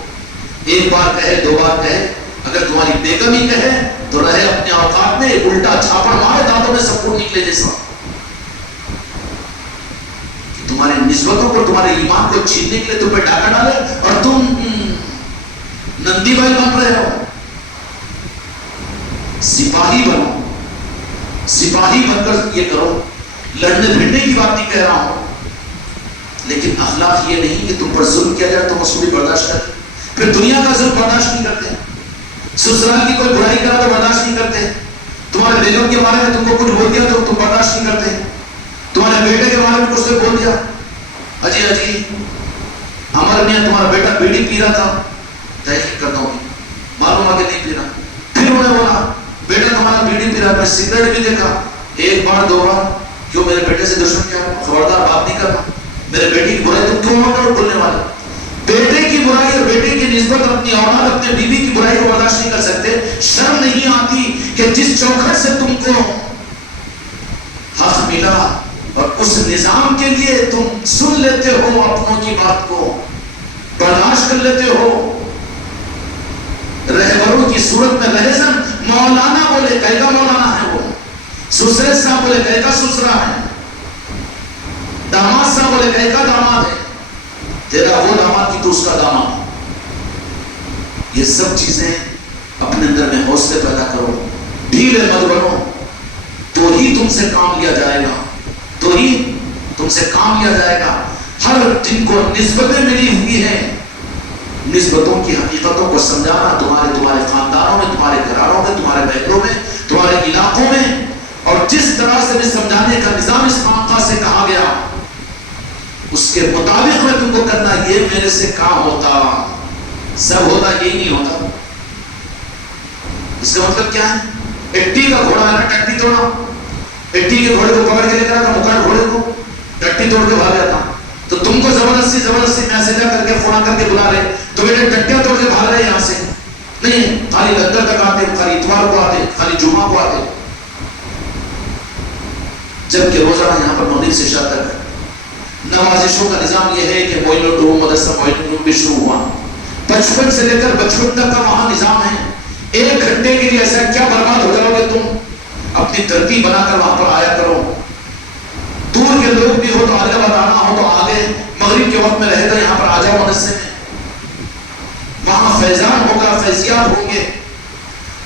ایک بار کہے، 2 بار کہے، اگر تمہاری بیگم ہی کہے تو رہے اپنے اوقات میں، الٹا چھاپڑ مارے دانتوں میں سب کچھ نکلے جیسا. تمہارے نسبتوں کو، تمہارے ایمان کو چھیننے کے لیے تم پہ ڈاکہ ڈالے اور تم نندی بھائی بن رہے ہو. سپاہی بنو، سپاہی بن کر یہ کرو. لڑنے بھیڑنے کی بات نہیں کہہ رہا ہوں، لیکن اخلاق یہ نہیں کہ تم پر ظلم کیا جائے تم اس کو بھی برداشت کرتے. پھر دنیا کا ظلم برداشت نہیں کرتے، سسرال کی کوئی برائی کرا تو برداشت نہیں کرتے، تمہارے بیگم کے بارے میں تم کو کچھ بول دیا تو تم برداشت نہیں کرتے، تمہارے بیٹے کے بارے میں کچھ سے بول دیا، اجی ہمارے میاں تمہارا بیٹا بیڑی پی رہا تھا، تحقیق کرتا ہوں معلوم آ کہ نہیں پی رہا. پھر انہوں نے بولا بیٹا تمہارا بیڑی پی رہا، میں سگریٹ بھی دیکھا. 1 بار 2 بار کیوں میرے بیٹے سے دشمن کیا؟ خبردار بات نہیں کرنا. میرے بیٹے کی برائی تم کیوں ہو بولنے والے؟ بیٹے کی برائی اور بیٹے کی نسبت اپنی اولاد، اپنے بیوی کی برائی کو برداشت نہیں کر سکتے. شرم نہیں آتی کہ جس چوکھٹ سے تم کو حق ملا اور اس نظام کے لیے تم سن لیتے ہو، اپنوں کی بات کو برداشت کر لیتے ہو. رہبروں کی صورت میں رہزن مولانا بولے کہے گا مولانا ہے، وہ سسرے صاحب بولے کہے گا سسرا ہے، داماد صاحب بولے کہے گا داماد ہے. تیرا وہ داماد کی تو اس کا داماد. یہ سب چیزیں اپنے اندر میں حوصلے پیدا کرو، ڈھیلے مت بنو، تو ہی تم سے کام لیا جائے گا، تو ہی تم سے کام لیا جائے گا. ہر جن کو نسبتیں ملی ہوئی ہیں، نسبتوں کی حقیقتوں کو سمجھانا تمہارے خاندانوں میں، تمہارے گھرانوں میں، تمہارے محلوں میں، تمہارے علاقوں میں، اور جس طرح سے بھی سمجھانے کا نظام اس خانقاہ سے کہا گیا اس کے مطابق میں تم کو کرنا. یہ میرے سے کام ہوتا، سب ہوتا، یہ نہیں ہوتا. اس کا مطلب کیا ہے؟ اٹی کا گھوڑا ہے نا، ٹٹی توڑا، اٹی کے گھوڑے کو پکڑ کے لے کر مکڑ گھوڑے کو ٹٹی توڑ کے بھاگ جاتا. تو تم کو زبردستی میسجہ کر کے فون کر کے بلا رہے تو بیٹے ٹٹیاں توڑ کے بھاگ رہے یہاں سے نہیں، خالی لندر تک آتے، خالی اتوار کو آتے، خالی جمعہ کو آتے. جبکہ روزانہ یہاں پر مغرب سے عشاء تک نوازشوں کا نظام یہ ہے کہ موئن العلوم مدرسہ موئن العلوم بھی شروع ہوا. 55 سے لے کر 55 تک کا وہاں نظام ہے. 1 گھنٹے کے لیے ایسا کیا برباد ہو جاؤ گے تم؟ اپنی ترتیب بنا کر وہاں پر آیا کرو. دور کے لوگ بھی ہو تو آگے بتانا ہو تو آگے مغرب کے وقت میں رہ کر یہاں پر آ جاؤ مدرسے میں. وہاں فیضان ہوگا، فیضیات ہوں گے.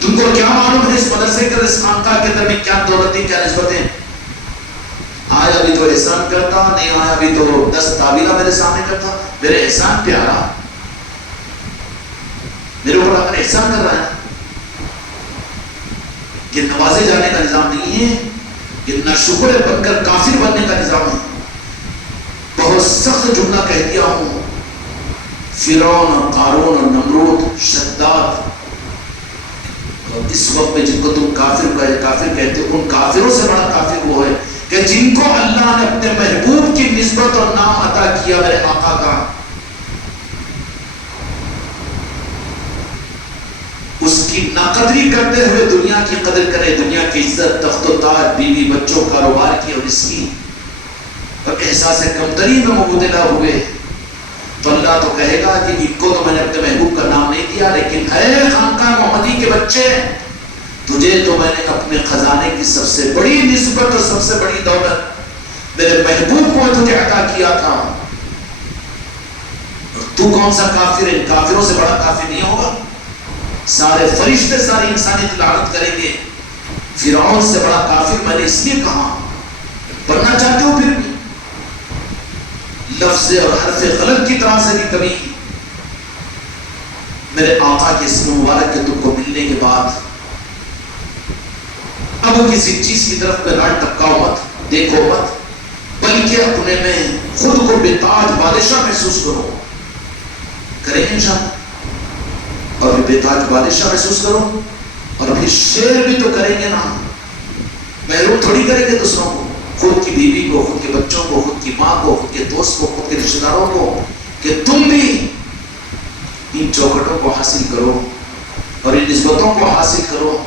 تم کو کیا معلوم ہے اس مدرسے کے، اس خانقاہ کے اندر میں کیا دولتیں، کیا نسبتیں؟ آیا بھی تو احسان کرتا، نہیں آیا بھی تو 10 تعویلہ میرے سامنے کرتا. میرے احسان پہ آ رہا، میرے اوپر اگر احسان کر رہا ہے. یہ نوازے جانے کا نظام نہیں ہے، یہ ناشکر بن کر کافر بننے کا نظام ہے. بہت سخت جملہ کہہ دیا ہوں. فرعون، قارون اور نمرود، شداد، اور اس وقت میں جن کو تم کافر کہتے ہو، ان کافروں سے بڑا کافر وہ ہے کہ جن کو اللہ نے اپنے محبوب کی نسبت اور نام عطا کیا میرے آقا کا. کی ناقدری کرتے ہوئے دنیا کی قدر کرے، دنیا کی عزت، تخت و تاج، بیوی بچوں، کاروبار کی اور اس کی، اور احساس کمتری میں مبتلا ہوئے، تو اللہ تو کہے گا کہ ان کو تو میں نے اپنے محبوب کا نام نہیں دیا، لیکن اے خانقاہ محمدی کے بچے، تجھے تو میں نے اپنے خزانے کی سب سے بڑی نسبت اور سب سے بڑی دولت میرے محبوب کو تجھے عطا کیا تھا، اور تو کون سا کافر ہے؟ کافروں سے بڑا کافر نہیں ہوگا، سارے فرشتے ساری انسانیت لعنت کریں گے، فرعون سے بڑا کافر میں نے اس لیے کہا، بننا چاہتے ہو پھر بھی لفظ اور حرف غلط کی طرح سے بھی کبھی میرے آقا کے اسم مبارک کے تم کو ملنے کے بعد اب کسی چیز کی طرف میں ران ٹپکاؤ مت، دیکھو مت، بلکہ اپنے میں خود کو بے تاج بادشاہ محسوس کرو، کریں گے انشاءاللہ، اور بے تاج بادشاہ محسوس کرو، اور پھر شیر بھی تو کریں گے نا، محروم تھوڑی کریں گے دوسروں کو، خود کی بیوی کو، خود کے بچوں کو، خود کی ماں کو، خود کے دوست کو، خود کے رشتہ داروں کو، کہ تم بھی ان چوکھٹوں کو حاصل کرو اور ان نسبتوں کو حاصل کرو،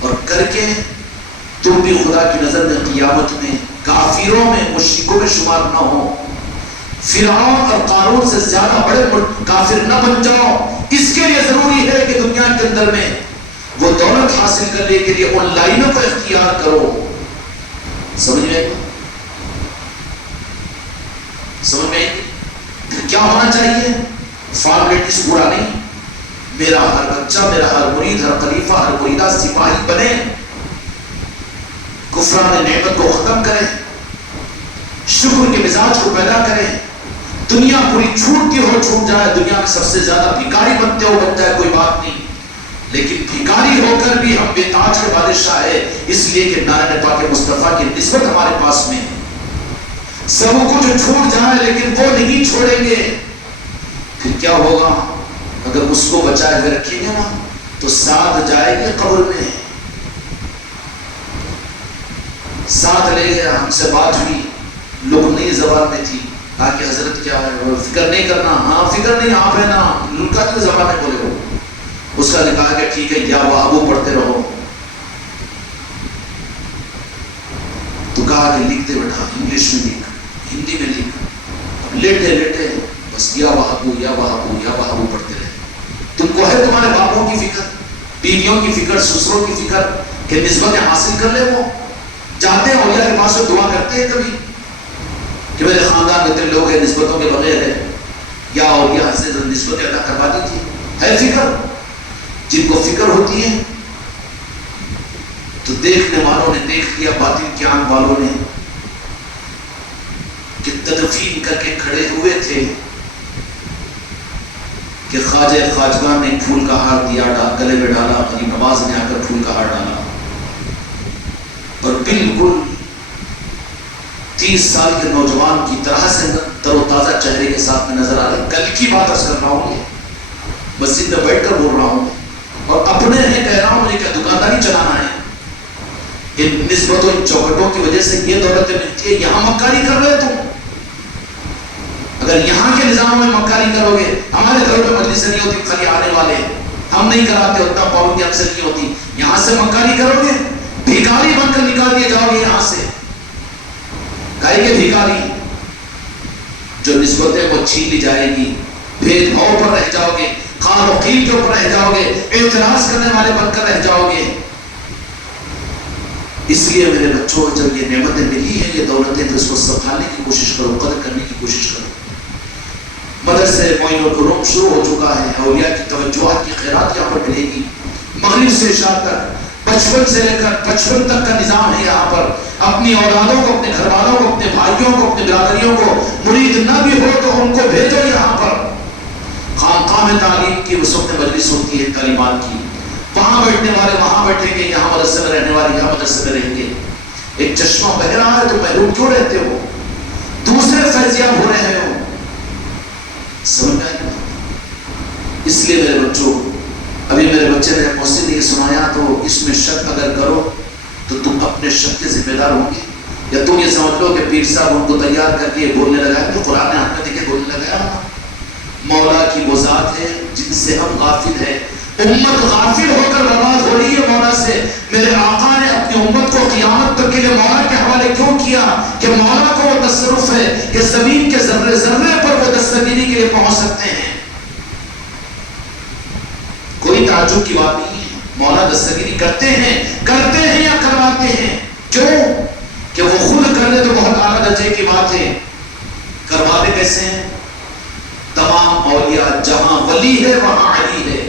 اور کر کے تم بھی خدا کی نظر میں قیامت میں کافروں میں، مشرکوں میں شمار نہ ہو، فرعون اور قارون سے زیادہ بڑے کافر نہ بن جاؤ۔ اس کے لیے ضروری ہے کہ دنیا کے اندر میں وہ دولت حاصل کرنے کے لیے ان لائنوں کو اختیار کرو۔ سمجھ میں آئی؟ سمجھ میں آئی؟ پھر کیا ہونا چاہیے؟ فارمیلٹیز پورا نہیں، میرا ہر بچہ، میرا ہر مرید، ہر خلیفہ، ہر مریدہ سپاہی بنے، کفران نعمت کو ختم کرے، شکر کے مزاج کو پیدا کرے، دنیا پوری چھوٹتی ہو چھوٹ جائے، دنیا میں سب سے زیادہ بھیکاری بنتے ہو بن جائے، کوئی بات نہیں، لیکن بھیکاری ہو کر بھی ہم بے تاج کے بادشاہ ہے، اس لیے کہ نارائن پاک مصطفیٰ کی نسبت ہمارے پاس میں ہے۔ سب کچھ چھوٹ جائے لیکن وہ نہیں چھوڑیں گے، پھر کیا ہوگا؟ اگر اس کو بچائے ہوئے رکھیں گے نا تو ساتھ جائے گے قبر میں، ساتھ لے گیا۔ ہم سے بات ہوئی، لبنی زبان میں تھی، کہ حضرت کیا ہے، فکر نہیں کرنا، ہاں فکر نہیں، آپ ہے نا، لڑکا کی زبان میں بولے ہو، اس کا نے کہا کہ ٹھیک ہے، یا وہابو پڑھتے رہو، تو کہا کہ لکھتے بیٹھا، انگلش میں لکھ، ہندی میں لکھ، لیٹے لیٹے بس یا وہابو یا وہابو یا وہابو پڑھتے رہے۔ تم کو ہے تمہارے باپوں کی فکر، بیویوں کی فکر، سسروں کی فکر کہ نسبتیں حاصل کر لے، وہ جاتے ہیں اولیاء کے پاس سے دعا کرتے ہیں کبھی کہ میرے خاندان میں اتنے لوگ ہیں نسبتوں کے بغیر ہے، یا اولیاء سے نسبتیں ادا کروا دیجیے؟ ہے فکر؟ جن کو فکر ہوتی ہے تو دیکھنے والوں نے دیکھ لیا، باطن کے آنکھ والوں نے کہ تدفین کر کے کھڑے ہوئے تھے کہ خواجہ خواجگان نے پھول کا ہار دیا، گلے میں ڈالا، غریب نواز نے آ کر پھول کا ہار ڈالا، اور بالکل 30 سال کے نوجوان کی طرح سے تر و تازہ چہرے کے ساتھ میں نظر آ رہے۔ کل کی بات عرض کر رہا ہوں، یہ مسجد میں بیٹھ کر بول رہا ہوں، اور اپنے ہیں کہہ رہا ہوں، مجھے کیا دکانداری چلانا ہے؟ ان نسبتوں، ان چوکٹوں کی وجہ سے یہ دولتیں ملتی ہے۔ یہاں مکاری کر رہے تم، اگر یہاں کے نظام میں مکاری کرو گے، ہمارے گھر میں مجلسیں نہیں ہوتی، خالی آنے والے ہم نہیں کراتے، اتنا پابندی ہم سے نہیں ہوتی، یہاں سے مکاری کرو گے، بھیکاری بن کر نکال دیے جاؤ گے یہاں سے۔ کہے گے بھیکاری، جو نسبتیں وہ چھین لی جائے گی، بھید بھاؤ پر رہ جاؤ گے، قال و قیل کے اوپر رہ جاؤ گے، اعتراض کرنے والے بن کر رہ جاؤ گے۔ اس لیے میرے بچوں، جب یہ نعمتیں ملی ہیں، یہ دولتیں، تو اس کو سنبھالنے کی کوشش کرو، قدر کرنے کی کوشش کرو۔ مدرسے معین القلوب شروع ہو چکا ہے، اولیاء کی توجہات کی خیرات یہاں پر ملے گی، مغرب سے عشاء تک، 55 سے لے کر 55 تک کا نظام ہے یہاں پر۔ اپنی اولادوں کو، اپنے گھر والوں کو، اپنے بھائیوں کو، اپنے برادریوں کو، مرید نہ بھی ہو تو ان کو بھیجو یہاں پر۔ خانقاہ میں تعلیم کی اس وقت مجلس ہوتی ہے تعلیمات کی، وہاں بیٹھنے والے وہاں بیٹھیں گے، یہاں مدرسے میں رہنے والے یہاں مدرسے میں رہیں گے۔ ایک چشمہ بہہ رہا ہے تو محروم کیوں رہتے ہو؟ دوسرے فیضیاب ہو رہے ہو، سمجھ میں آئی؟ اس لیے میرے بچوں، ابھی میرے بچے نے محسن نے یہ سنایا، تو اس میں شک اگر کرو تو تم اپنے شک کے ذمہ دار ہوں گے، یا تم یہ سمجھ لو کہ پیر صاحب ان کو تیار کر کے بولنے لگا کہ قرآن نے ہاتھ میں دے کے بولنے لگایا۔ مولا کی وہ ذات ہے جن سے ہم غافل ہیں، امت غافل ہو کر برباد ہو رہی ہے مولا سے. میرے آقا نے اپنی امت کو قیامت تک کے لیے مولا کے حوالے کیوں کیا؟ کہ مولا کو وہ تصرف ہے کہ زمین کے ذرے ذرے پر وہ دستگیری کے لیے پہنچ سکتے ہیں. کوئی تعجب کی بات نہیں ہے. مولا دستگیری کرتے ہیں یا کرواتے ہیں. کیوں؟ کہ وہ خود کر لے تو بہت اعلیٰ درجے کی بات ہے. کرواتے کیسے ہیں؟ تمام اولیاء جہاں ولی ہے وہاں علی ہے،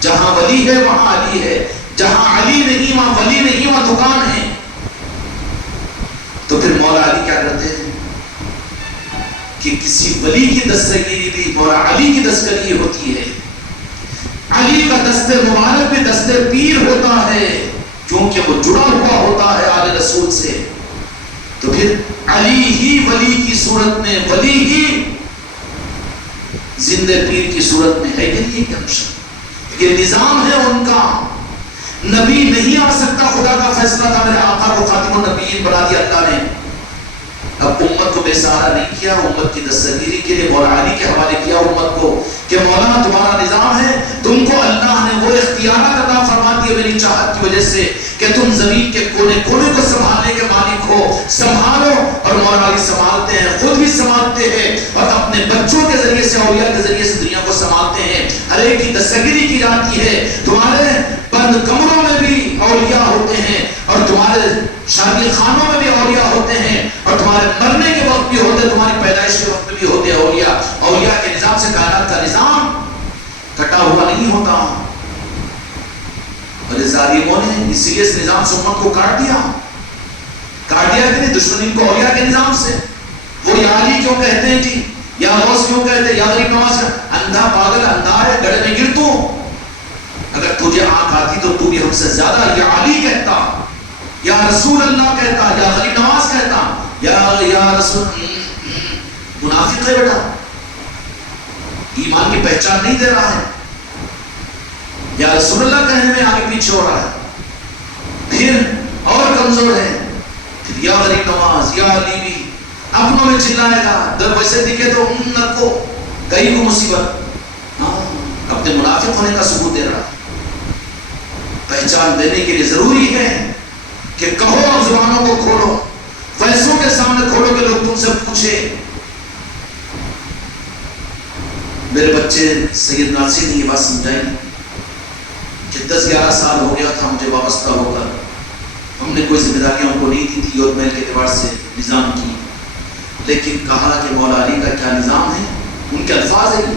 جہاں ولی ہے وہاں علی ہے، جہاں علی نہیں وہاں ولی نہیں، وہاں دکان ہے. تو پھر مولا علی کیا کرتے ہیں کہ کسی ولی کی دستگیری بھی مولا علی کی دستگیری ہوتی ہے. علی کا دست مبارک بھی دست پیر ہوتا ہے کیونکہ وہ جڑا ہوا ہوتا ہے آل رسول سے. تو پھر علی ہی ولی کی صورت میں، ولی ہی زندہ پیر کی صورت میں ہے کہ نہیں؟ یہ نظام ہے ان کا. نبی نہیں آ سکتا، خدا کا فیصلہ تھا. میرے آقا کو خاتم النبیین بنا دیا اللہ نے. اب امت کو بے سہارا نہیں کیا، امت کی دستگیری کے لیے مولا علی کے حوالے کیا امت کو کہ مولا تمہارا نظام ہے، تم کو اللہ نے وہ اختیارات عطا فرما دیے میری چاہت کی وجہ سے کہ تم زمین کے کونے کونے کو سنبھالنے کے مالک ہو. سنبھالو. اور مولا علی سنبھالتے ہیں، خود بھی سنبھالتے ہیں اور اپنے بچوں کے ذریعے سے، اولیاء کے ذریعے سے دنیا کو سنبھالتے ہیں. ہر ایک کی دستگیری کی جاتی ہے. تمہارے بند کمروں میں بھی اولیاء ہوتے ہیں اور تمہارے شادی خانوں میں بھی اولیاء ہوتے ہیں اور تمہارے مرنے کے وقت بھی ہوتے ہیں، تمہاری پیدائش کے وقت بھی ہوتے ہیں اولیاء. اولیاء کے نظام سے کائنات کا نظام کٹا ہوا نہیں ہوتا. اور ظالموں نے اس لیے اس نظام سے امت کو کاٹ دیا کہ نہیں؟ دشمن کو اولیاء کے نظام سے. وہ یا علی کیوں کہتے ہیں جی، یا غوث کیوں کہتے ہیں، یا غریب نواز. اندھا پاگل اندھا ہے، گڑھے میں گر تو. اگر تجھے آنکھ آتی تو تو بھی ہم سے زیادہ یا علی کہتا، یا رسول اللہ کہتا، یا غریب نواز کہتا، یا رسول. منافق ہے بیٹا، ایمان کی پہچان نہیں دے رہا ہے. یا رسول اللہ کہنے میں آگے پیچھے ہو رہا ہے. پھر اور کمزور ہے، پھر یا غریب نواز، یا علی بھی اپنوں میں چلائے گا. جب ویسے دکھے تو کو گئی کو مصیبت. اپنے منافق ہونے کا ثبوت دے رہا ہے. پہچان دینے کے لیے ضروری ہے کہ کہو اور زبانوں کو کھولو، فیصلوں کے سامنے کھولو کہ لوگ تم سے پوچھے. میرے بچے سید ناصر نے یہ بات سمجھائی کہ 10-11 سال ہو گیا تھا مجھے وابستہ ہو کر. ہم نے کوئی ذمہ داریاں ان کو نہیں دی تھی، یوتھ محل کے اعتبار سے نظام کی، لیکن کہا کہ مولا علی کا کیا نظام ہے. ان کے الفاظ ہیں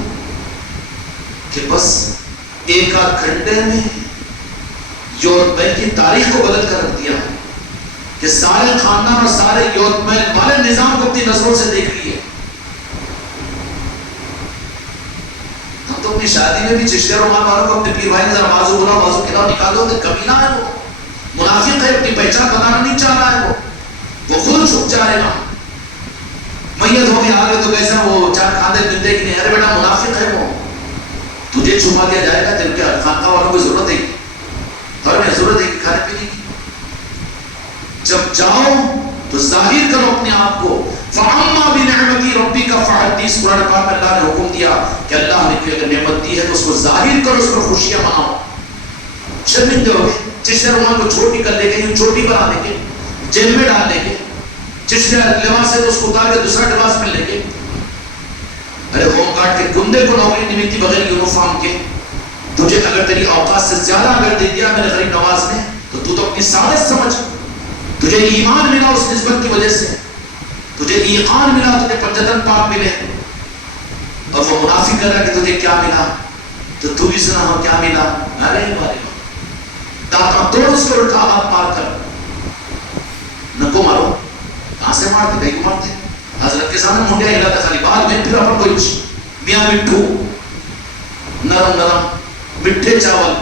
کہ بس ایک آدھ گھنٹے میں یوتھ محل کی تاریخ کو بدل کر رکھ دیا کہ سارے خاندان اور سارے یوتھ محل والے نظام کو اپنی نظروں سے دیکھ لیے. ہم تو اپنی شادی میں بھی چشتیہ رومان والوں کو اپنے پیر بھائی نے ذرا بازو بلا بازو کھلاؤ نکالو کہ کمینہ ہے، وہ منافق ہے، اپنی پہچان بتانا نہیں چاہ رہا ہے. وہ خود چھپ جائے گا. میت ہو گیا آگے تو کیسا وہ چار کھاندے ملتے کہ نہیں. ارے بیٹا منافق ہے، وہ تجھے چھپا دیا جائے گا. تیرے کے خانقاہ والوں کو ضرورت ہے، گھر میں ضرورت ہے کھانے پینے کی. جب جاؤ تو ظاہر کرو اپنے آپ کو. فَأَمَّا بِنِعْمَتِ رَبِّكَ فَحَدِّثْ. قرآن پاک میں اللہ نے حکم دیا کہ اللہ نے کوئی اگر نعمت دی ہے تو اس کو ظاہر کرو، اس پر خوشیاں مناؤ. شرمندے ہو گئے، چشتیہ رومان کو چھوٹی کر لے کے، چھوٹی بنا لیں گے، جیل میں ڈال لیں گے. چشتیہ لباس ہے تو اس کو اتار کے دوسرا لباس میں لیں گے. ارے ہوم گارڈ کے گندے کو نوکری نہیں ملتی بغیر یونیفارم کے. تجھے اگر تیری اوقات سے زیادہ اگر دے دیا میرے غریب نواز نے تو اپنی سعادت سمجھ. تجھے ایمان ملا اس نسبت کی وجہ سے، تجھے ایقان ملا، تجھے پنجتن پاک ملے. اور وہ منافق کر رہا کہ تجھے کیا ملا تو تو بھی سنا ہو کیا ملا. ارے بارے داتا توڑ اس کو اٹھا ہاتھ مار کر. نکو مارو، کہاں سے مارتے، کہیں کو مارتے. حضرت کے سامنے منڈیا ہلا تھا خالی بعد میں. پھر اپن کوئی میاں مٹھو نرم نرم مٹھے چاول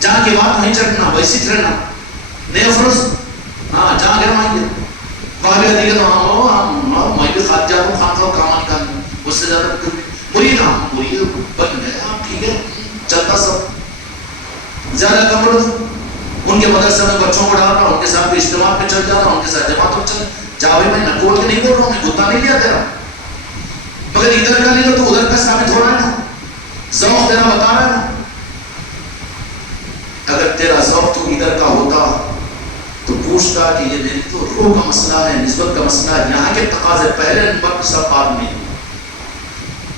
جہاں کی بات نہیں چڑھنا ویسی چڑھنا نیا فرض. ہاں جہاں گیا مائیں گے وہاں بھی ادھیگا تو ہاں میں بھی خات جاتا ہوں، خات ہوں کام نکال اس سے زیادہ مرید. ہاں مرید بن گئے آپ، ٹھیک ہے چلتا سب زیادہ کمر. ان کے مدرسے میں بچوں کو ڈال رہا ہوں، ان کے ساتھ بھی اجتماع پہ چل جا رہا ہوں، ان کے ساتھ جماعت میں چل جا. میں نکول کے نہیں بول رہا ہوں، میں گتا نہیں لیا تیرا، مگر ادھر کا لیا تو ادھر کا ثابت ہو رہا ہے نا. ذوق تیرا بتا رہا ہے نا. کہا کہ یہ میری تو روح کا مسئلہ ہے، نسبت کا مسئلہ ہے، یہاں کے تقاضے پہلے نمبر پر سب بعد میں.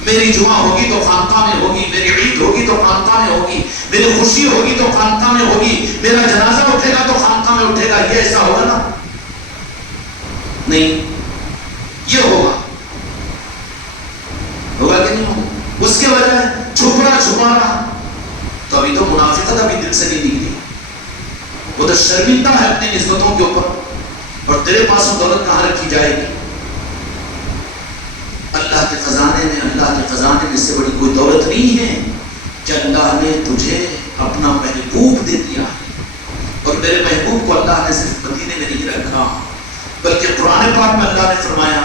میری جمعہ ہوگی تو خانقاہ میں ہوگی، میری عید ہوگی تو خانقاہ میں ہوگی، میری خوشی ہوگی تو خانقاہ میں ہوگی، میرا جنازہ اٹھے گا تو خانقاہ میں اٹھے گا. یہ ایسا ہوگا نا؟ نہیں. یہ ہوگا کہ نہیں ہوگا؟ اس کے وجہ چھپنا چھپانا تو ابھی تو منافقت ابھی دل سے نہیں نکلی. وہ تو شرمندہ ہے اپنی نسبتوں کے اوپر، اور تیرے پاس وہ دولت کہاں رکھی جائے گی؟ اللہ کے خزانے میں اس سے بڑی کوئی دولت نہیں ہے کہ اللہ نے تجھے اپنا محبوب دے دیا ہے. اور میرے محبوب کو اللہ نے صرف مدینے میں نہیں رکھا، بلکہ قرآن پاک میں اللہ نے فرمایا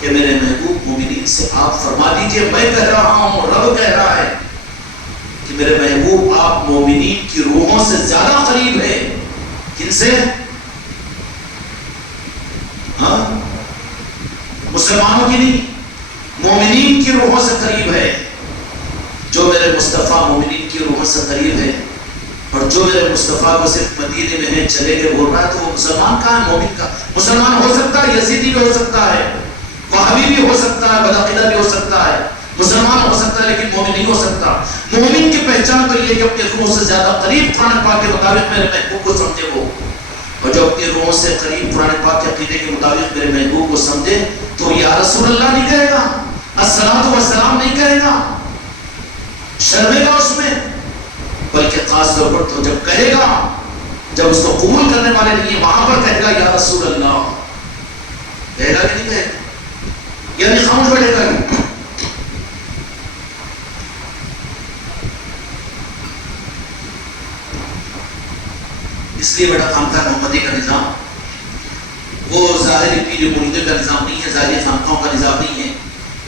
کہ میرے محبوب مومنین سے آپ فرما دیجئے، میں کہہ رہا ہوں، رب کہہ رہا ہے کہ میرے محبوب آپ مومنین کی روحوں سے زیادہ قریب ہے. کن سے؟ ہاں، مسلمانوں کی نہیں، مومنین کی روحوں سے قریب ہے. جو میرے مصطفیٰ مومنین کی روحوں سے قریب ہے، اور جو میرے مصطفیٰ کو صرف مدینے میں ہے چلے گئے بول رہا ہے، تو وہ مسلمان کہاں ہے؟ مومن کا مسلمان ہو سکتا ہے، یزیدی بھی ہو سکتا ہے، وہابی بھی ہو سکتا ہے، بدعقیدہ بھی ہو سکتا ہے، مسلمان ہو سکتا ہے لیکن مومن نہیں ہو سکتا. مومن کی پہچان تو یہ کہ اپنے روح سے زیادہ قریب قرآن پاک کے مطابق میرے محبوب کو سمجھے وہ، اور جو اپنی روح سے قریب قرآن پاک کے عقیدے کے مطابق میرے محبوب کو سمجھے تو یا رسول اللہ نہیں کہے گا، الصلاۃ والسلام نہیں کہے گا، شرمے گا اس میں، بلکہ خاص طور پر تو جب کہے گا، جب اس کو قبول کرنے والے نہیں ہیں وہاں پر کہے گا یا رسول اللہ. کہے گا کہ نہیں کہے گا؟ یعنی خاموش بیٹھے گا. اس لیے بیٹا خانقاہ محمدی کا نظام وہ ظاہری پیر مریدوں کا نظام نہیں ہے، ظاہری خانقاہوں کا نظام نہیں ہے.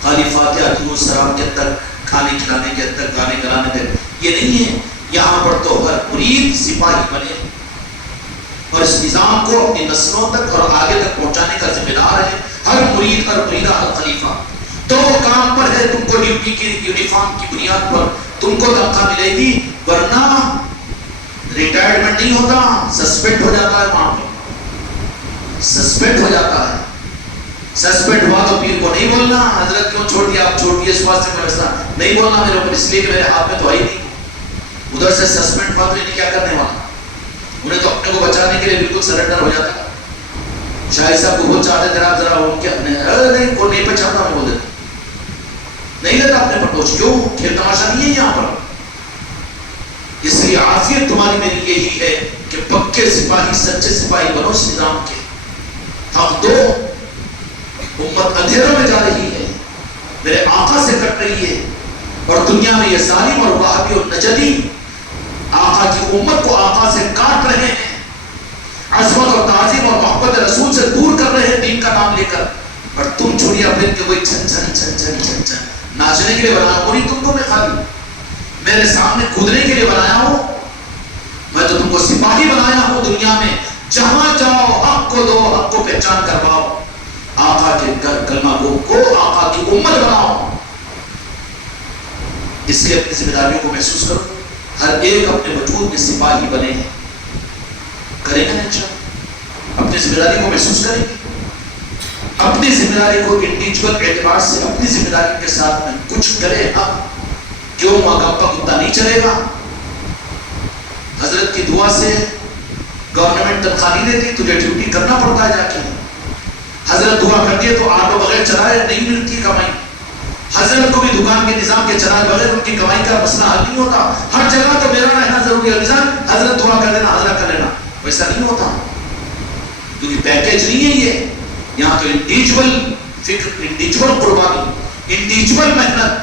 خالی فاتحہ درود سلام کے حد تک، کھانے کھلانے کے حد تک، گانے گانے تک یہ نہیں ہے. یہاں پر تو ہر مرید سپاہی بنے اور اس نظام کو اپنی نسلوں تک اور آگے تک پہنچانے کا ذمہ دار ہے ہر مرید اور مریدہ ہر خلیفہ. تو وہ کام پر ہے، تم کو ڈیوٹی کی یونیفارم کی بنیاد پر تم کو تنخواہ ملے گی، ورنہ ریٹائرمنٹ نہیں ہوتا، سسپینڈ ہو جاتا ہے. وہاں پہ سسپینڈ ہو جاتا ہے. سسپینڈ ہوا تو پیر کو نہیں بولنا حضرت کیوں چھوڑ دیا، آپ چھوڑ دیے، اس واسطے میں ایسا نہیں بولنا میرے اوپر، اس لیے کہ میرے ہاتھ میں تو آئی نہیں. ادھر سے سسپینڈ ہوا تو انہیں کیا کرنے والا؟ انہیں تو اپنے کو بچانے کے لیے بالکل سرنڈر ہو جاتا. شاہد صاحب کو بہت چاہتے تھے آپ ذرا ان کے اپنے نہیں کو نہیں پہچانتا، میں بول دیتا نہیں لیتا اپنے پر ٹوچ. کیوں؟ کھیل تماشا نہیں ہے یہاں پر. اس لیے عافیت تمہاری میری یہی ہے کہ پکے سپاہی سچے سپاہی بنو اس نظام کے. ہم دو امت اندھیروں میں جا رہی ہے، میرے آقا سے کٹ رہی ہے، اور دنیا میں یہ ظالم اور وہابی اور نجدی آقا کی امت کو آقا سے کاٹ رہے ہیں، عظمت اور تعظیم اور محبت رسول سے دور کر رہے ہیں دین کا نام لے کر. اور تم چھوڑیا پھر کے وہی چھن چھن چھن چھن چھن چھن ناچنے کے لیے بنایا ہوں نہیں تم کو، میں خالی میرے سامنے کودنے کے لیے بنایا ہوں. میں تو تم کو سپاہی بنایا ہوں دنیا میں، جہاں جاؤ حق کو دو، حق کو پہچان کرواؤ، آقا کے کلمہ کو آقا کی امت بناؤ. اس لیے اپنی ذمہ داریوں کو محسوس کرو. ہر ایک اپنے وجود میں سپاہی بنے ہیں. کریں گے اچھا اپنی ذمہ داری کو محسوس کریں گے، اپنی ذمہ داری کو انڈیویجول اعتبار سے اپنی ذمہ داری کے ساتھ میں کچھ کرے. اب کیوں مقام کا کتا نہیں چلے گا؟ حضرت کی دعا سے گورنمنٹ تنخواہ نہیں دیتی، تجھے ڈیوٹی کرنا پڑتا ہے جا کے. حضرت دعا کرتی ہے تو آٹو بغیر چلائے نہیں ملتی کمائی. حضرت کو بھی دکان کے نظام کے چلائے بغیر ان کی کمائی کا مسئلہ حل نہیں ہوتا. ہر جگہ تو میرا رہنا ضروری ہے، نظام حضرت دعا کر دینا، حضرت کر لینا، ویسا نہیں ہوتا کیونکہ پیکیج نہیں ہے یہ. یہاں تو انڈیویجول فکر، انڈیویجول قربانی، انڈیویجول محنت.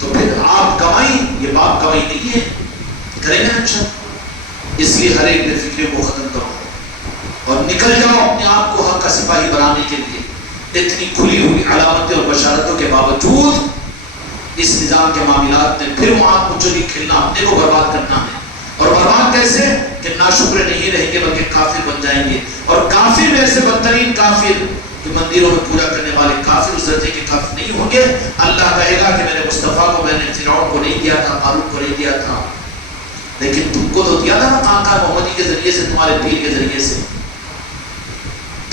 تو پھر آپ کمائی یہ باپ کمائی نہیں ہے. کریں گے اچھا. اس لیے ہر ایک بے فکری کو ختم کرو اور نکل جاؤ اپنے آپ کو حق کا سپاہی بنانے کے لیے. اتنی کھلی ہوئی علامتیں اور بشارتوں کے باوجود اس نظام کے معاملات میں پھر وہاں کچھ نہیں کھلنا، اپنے کو برباد کرنا ہے. اور برباد کیسے؟ کہ ناشکر نہیں رہیں گے بلکہ کافر بن جائیں گے. اور کافر میں سے بدترین کافر کہ مندروں میں پوجا کرنے والے کافر اس درجے کے کافر نہیں ہوں گے. اللہ کہے گا کہ میرے مصطفیٰ کو میں نے فرعون کو نہیں دیا تھا، قارون کو نہیں دیا تھا، لیکن تم کو تو دیا تھا نا خانقاہ محمدی کے ذریعے سے، تمہارے پیر کے ذریعے سے.